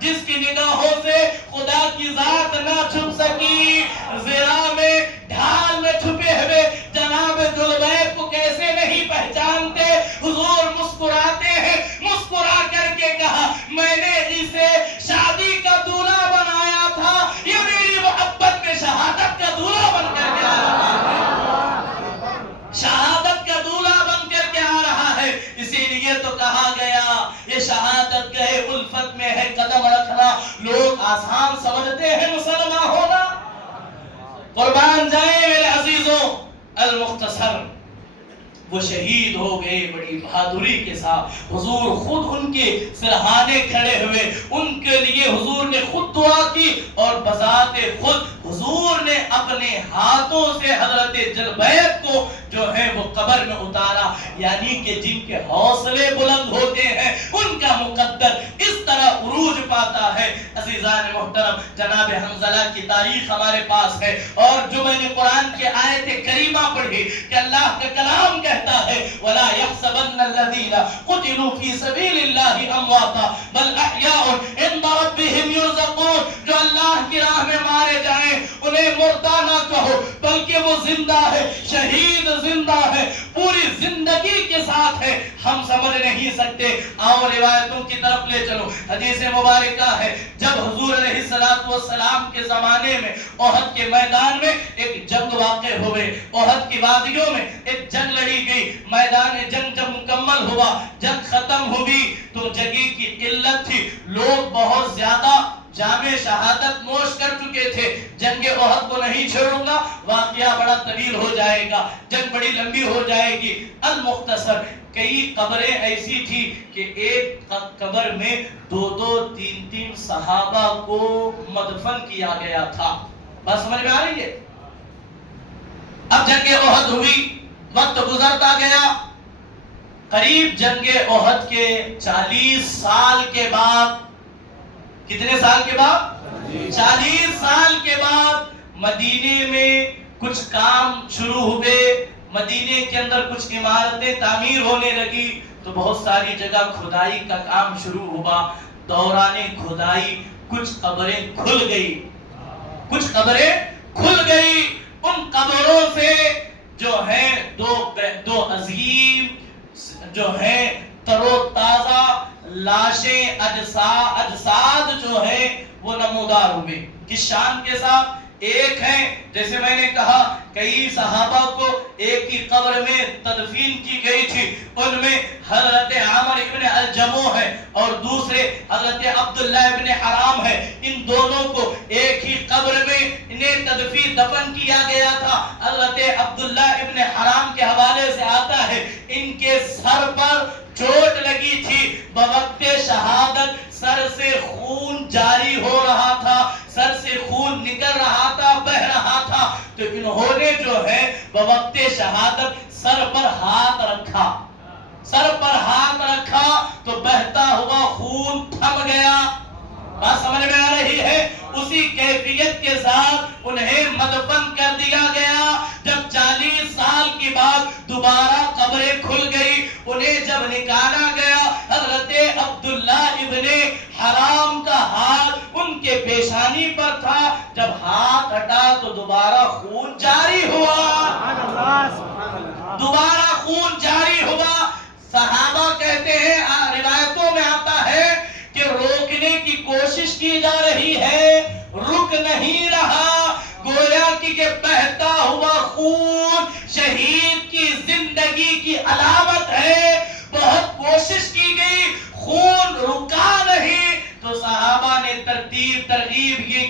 جس کی نگاہوں سے خدا کی ذات نہ چھپ سکی، زرہ میں ڈھال میں چھپے ہوئے جناب جلبیب کو کیسے نہیں پہچانتے۔ حضور مسکراتے ہیں، مسکرا کر کے کہا میں نے اسے شادی کا دولہا بنایا تھا، یہ میری محبت میں شہادت کا دولہا بن کر کے آ رہا ہے، شہادت کا دولہا بن کر کے آ رہا ہے۔ اسی لیے تو کہا گیا یہ شہادت گئے الفت میں ہے قدم رکھنا، لوگ آسان سمجھتے ہیں مسلمان ہونا۔ قربان جائیں میرے عزیزوں، المختصر وہ شہید ہو گئے بڑی بہادری کے ساتھ، حضور خود ان کے سرہانے کھڑے ہوئے، ان کے لیے حضور نے خود دعا کی، اور بذات خود حضور نے اپنے ہاتھوں سے حضرت جلبیب کو جو ہے وہ قبر میں اتارا۔ یعنی کہ جن کے حوصلے بلند ہوتے ہیں ان کا مقدر اس طرح عروج پاتا ہے۔ عزیزان محترم، جناب حنظلہ کی تاریخ ہمارے پاس ہے، اور جو میں نے قرآن کی آیت کریمہ پڑھی کہ اللہ کا کلام کہتا ہے وَلَا يَحْسَبَنَّ الَّذِينَ قُتِلُوا فِي سَبِيلِ اللَّهِ أَمْوَاتًا بَلْ أَحْيَاءٌ عِندَ رَبِّهِمْ يُرْزَقُونَ، جو اللہ کی راہ میں مارے جائیں انہیں مردہ نہ کہو بلکہ وہ زندہ ہے، شہید زندہ ہے، پوری زندگی کے ساتھ ہے، ہم سمجھ نہیں سکتے۔ آؤ روایتوں کی طرف لے چلو، حدیث مبارکہ ہے جب حضور علیہ السلام کے زمانے میں احد کے میدان میں ایک جنگ واقع ہوئے، احد کی وادیوں میں ایک جنگ لڑی گئی، میدان جنگ جب مکمل ہوا، جنگ ختم ہوئی تو جگہ کی قلت تھی، لوگ بہت زیادہ جامِ شہادت نوش کر چکے تھے۔ جنگ احد کو نہیں چھوڑوں گا، واقعہ بڑا طویل ہو جائے گا، جنگ بڑی لمبی ہو جائے گی۔ المختصر کئی قبریں ایسی تھی کہ ایک قبر میں دو تین صحابہ کو مدفن کیا گیا تھا۔ بات سمجھ میں آ رہی ہے؟ اب جنگ احد ہوئی، وقت گزرتا گیا، قریب جنگ احد کے 40 سال کے بعد، کتنے سال کے بعد؟ 40 سال کے بعد مدینے میں کچھ کام شروع ہوئے، مدینے کے اندر کچھ عمارتیں تعمیر ہونے لگی تو بہت ساری جگہ کھدائی کا کام شروع ہوا۔ دوران کھدائی کچھ قبریں کھل گئی، کچھ قبریں کھل گئی، ان قبروں سے جو ہے دو عظیم جو ہے تر و تازہ لاشیں، اجساد جو ہے وہ نمودار ہوئے۔ کس شان کے ساتھ؟ ایک ہے جیسے میں نے کہا کئی صحابہ کو ایک ہی قبر میں تدفین کی گئی تھی، ان میں حضرت عامر ابن الجموح ہے اور دوسرے حضرت عبداللہ ابن حرام ہے، ان دونوں کو ایک ہی قبر میں انہیں دفن کیا گیا تھا۔ حضرت عبداللہ ابن حرام کے حوالے سے آتا ہے ان کے سر پر چوٹ لگی تھی، بوقت شہادت سر سے خون جاری ہو رہا تھا، سر سے خون نکل رہا تھا، بہ رہا تھا، تو انہوں نے جو ہے بوقت شہادت سر پر ہاتھ رکھا، سر پر ہاتھ رکھا تو بہتا ہوا خون تھم گیا۔ بات سمجھ میں آ رہی ہے؟ اسی کیفیت کے ساتھ انہیں مدفن کر دیا گیا۔ جب 40 سال کے بعد دوبارہ قبریں کھل گئی، انہیں جب نکالا گیا، حضرت عبداللہ ابن حرام کا ہاتھ ان کے پیشانی پر تھا، جب ہاتھ ہٹا تو دوبارہ خون جاری ہوا، دوبارہ خون جاری ہوا۔ صحابہ کہتے ہیں، روایتوں میں آتا ہے کہ روکنے کی جا رہی ہے، رک نہیں رہا، گویا کہ یہ بہتا ہوا خون شہید کی زندگی کی علامت ہے۔ بہت کوشش کی گئی، خون رکا نہیں، تو صحابہ نے ترکیب یہ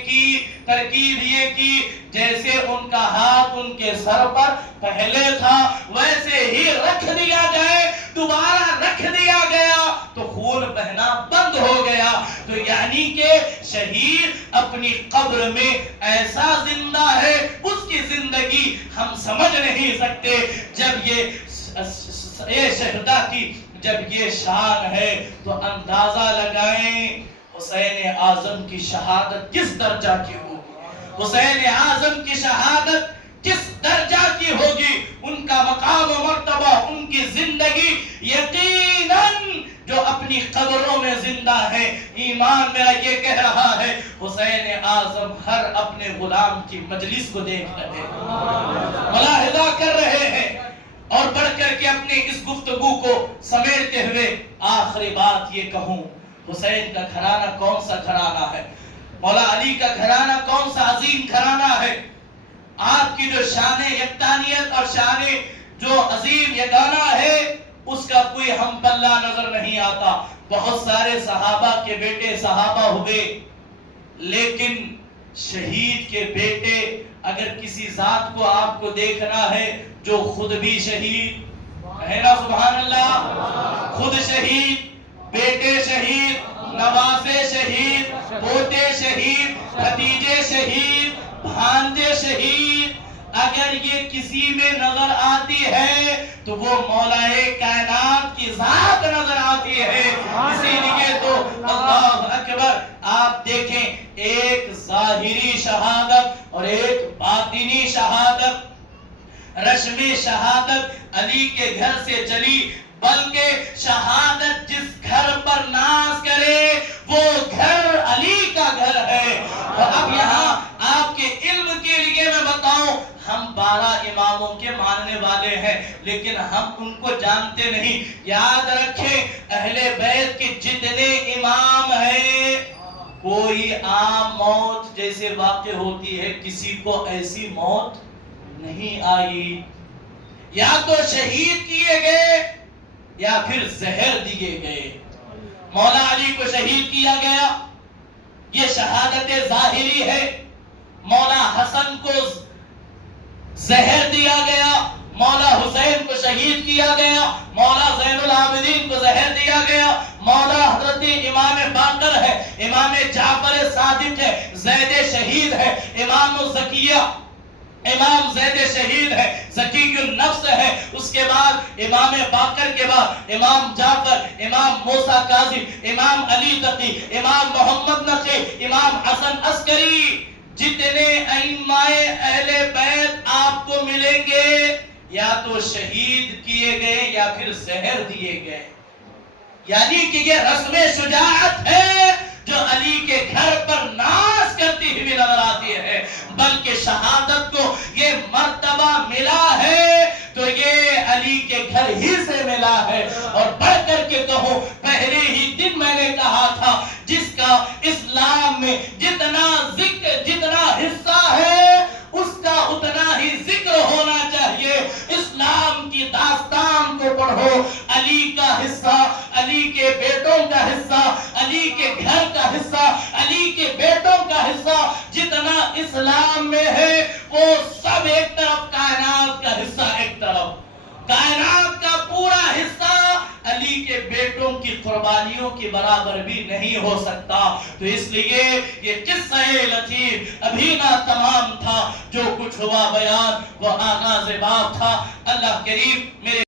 کی جیسے ان کا ہاتھ ان کے سر پر پہلے تھا ویسے ہی رکھ دیا جائے، دوبارہ رکھ دیا گیا تو خون بہنا بند ہو گیا۔ تو یعنی کہ شہید اپنی قبر میں ایسا زندہ ہے، اس کی زندگی ہم سمجھ نہیں سکتے۔ جب یہ شہدا کی جب یہ شان ہے تو اندازہ لگائیں حسین اعظم کی شہادت کس درجہ کی ہوگی، حسین اعظم کی شہادت کس درجہ کی ہوگی، ان کا مقام و مرتبہ، ان کی زندگی یقیناً جو اپنی قبروں میں زندہ ہے۔ ایمان میرا یہ کہہ رہا ہے حسین اعظم ہر اپنے غلام کی مجلس کو دیکھ رہے ہیں، ملاحظہ کر رہے ہیں۔ اور بڑھ کر کے اپنی اس گفتگو کو سمیٹتے ہوئے آخری بات یہ کہوں، حسین کا گھرانہ کون سا گھرانہ ہے، مولا علی کا گھرانہ کون سا عظیم گھرانہ ہے۔ آپ کی جو شان یکتانیت اور شان جو عظیم یگانہ ہے اس کا کوئی ہم پلہ نظر نہیں آتا۔ بہت سارے صحابہ کے بیٹے صحابہ ہوئے، لیکن شہید کے بیٹے اگر کسی ذات کو آپ کو دیکھنا ہے جو خود بھی شہید ہے نا، سبحان اللہ، خود شہید، بیٹے شہید، نواسے شہید، پوتے شہید، بھتیجے شہید، بھانجے شہید، اگر یہ کسی میں نظر آتی ہے تو وہ مولا کائنات کی ذات نظر آتی ہے۔ اسی لیے تو اللہ اکبر، آپ دیکھیں ایک ظاہری شہادت اور ایک باطنی شہادت۔ رشم شہادت علی کے گھر سے چلی، بلکہ شہادت جس گھر پر ناز کرے وہ گھر علی کا گھر ہے۔ اور اب یہاں آپ کے علم کے لیے میں بتاؤں، ہم 12 اماموں کے ماننے والے ہیں لیکن ہم ان کو جانتے نہیں۔ یاد رکھیں اہل بیت کے جتنے امام ہیں، کوئی عام موت جیسے واقع ہوتی ہے کسی کو ایسی موت نہیں آئی، یا تو شہید کیے گئے یا پھر زہر دیے گئے۔ مولا علی کو شہید کیا گیا، یہ شہادت ظاہری ہے۔ مولا حسن کو زہر دیا گیا، مولا حسین کو شہید کیا گیا، مولا زین العابدین کو زہر دیا گیا، مولا حضرت امام باقر ہے، امام جعفر صادق ہے، زید شہید ہے، امام الزکیہ امام زید شہید ہے، زکی النفس ہے، اس کے بعد امام باقر کے بعد امام جعفر، امام موسیٰ کاظم، امام علی تقی، امام محمد نقی، امام حسن عسکری۔ جتنے ائمہ اہل بیت آپ کو ملیں گے یا تو شہید کیے گئے یا پھر زہر دیے گئے، یعنی کہ یہ رسم شجاعت ہے جو علی کے گھر پر ناز کرتی ہوئی نظر آتی ہے۔ بلکہ شہادت کو یہ مرتبہ ملا ہے تو یہ علی کے گھر ہی سے ملا ہے۔ اور بڑھ کر کے کہوں، پہلے ہی دن میں نے کہا تھا جس کا اسلام میں جتنا حصہ ہے اس کا اتنا ہی ذکر ہونا چاہیے۔ اسلام کی داستان کو پڑھو، علی کا حصہ، علی کے بیٹوں کا حصہ، علی کے گھر کا حصہ، علی کے بیٹوں کا حصہ جتنا اسلام میں ہے وہ سب ایک طرف، کائنات کا حصہ ایک طرف، کائنات کا پورا حصہ علی کے بیٹوں کی قربانیوں کی برابر بھی نہیں ہو سکتا۔ تو اس لیے یہ قصہ لطیف ابھی نہ تمام تھا، جو کچھ ہوا بیان وہ آغاز باب تھا۔ اللہ کریم میرے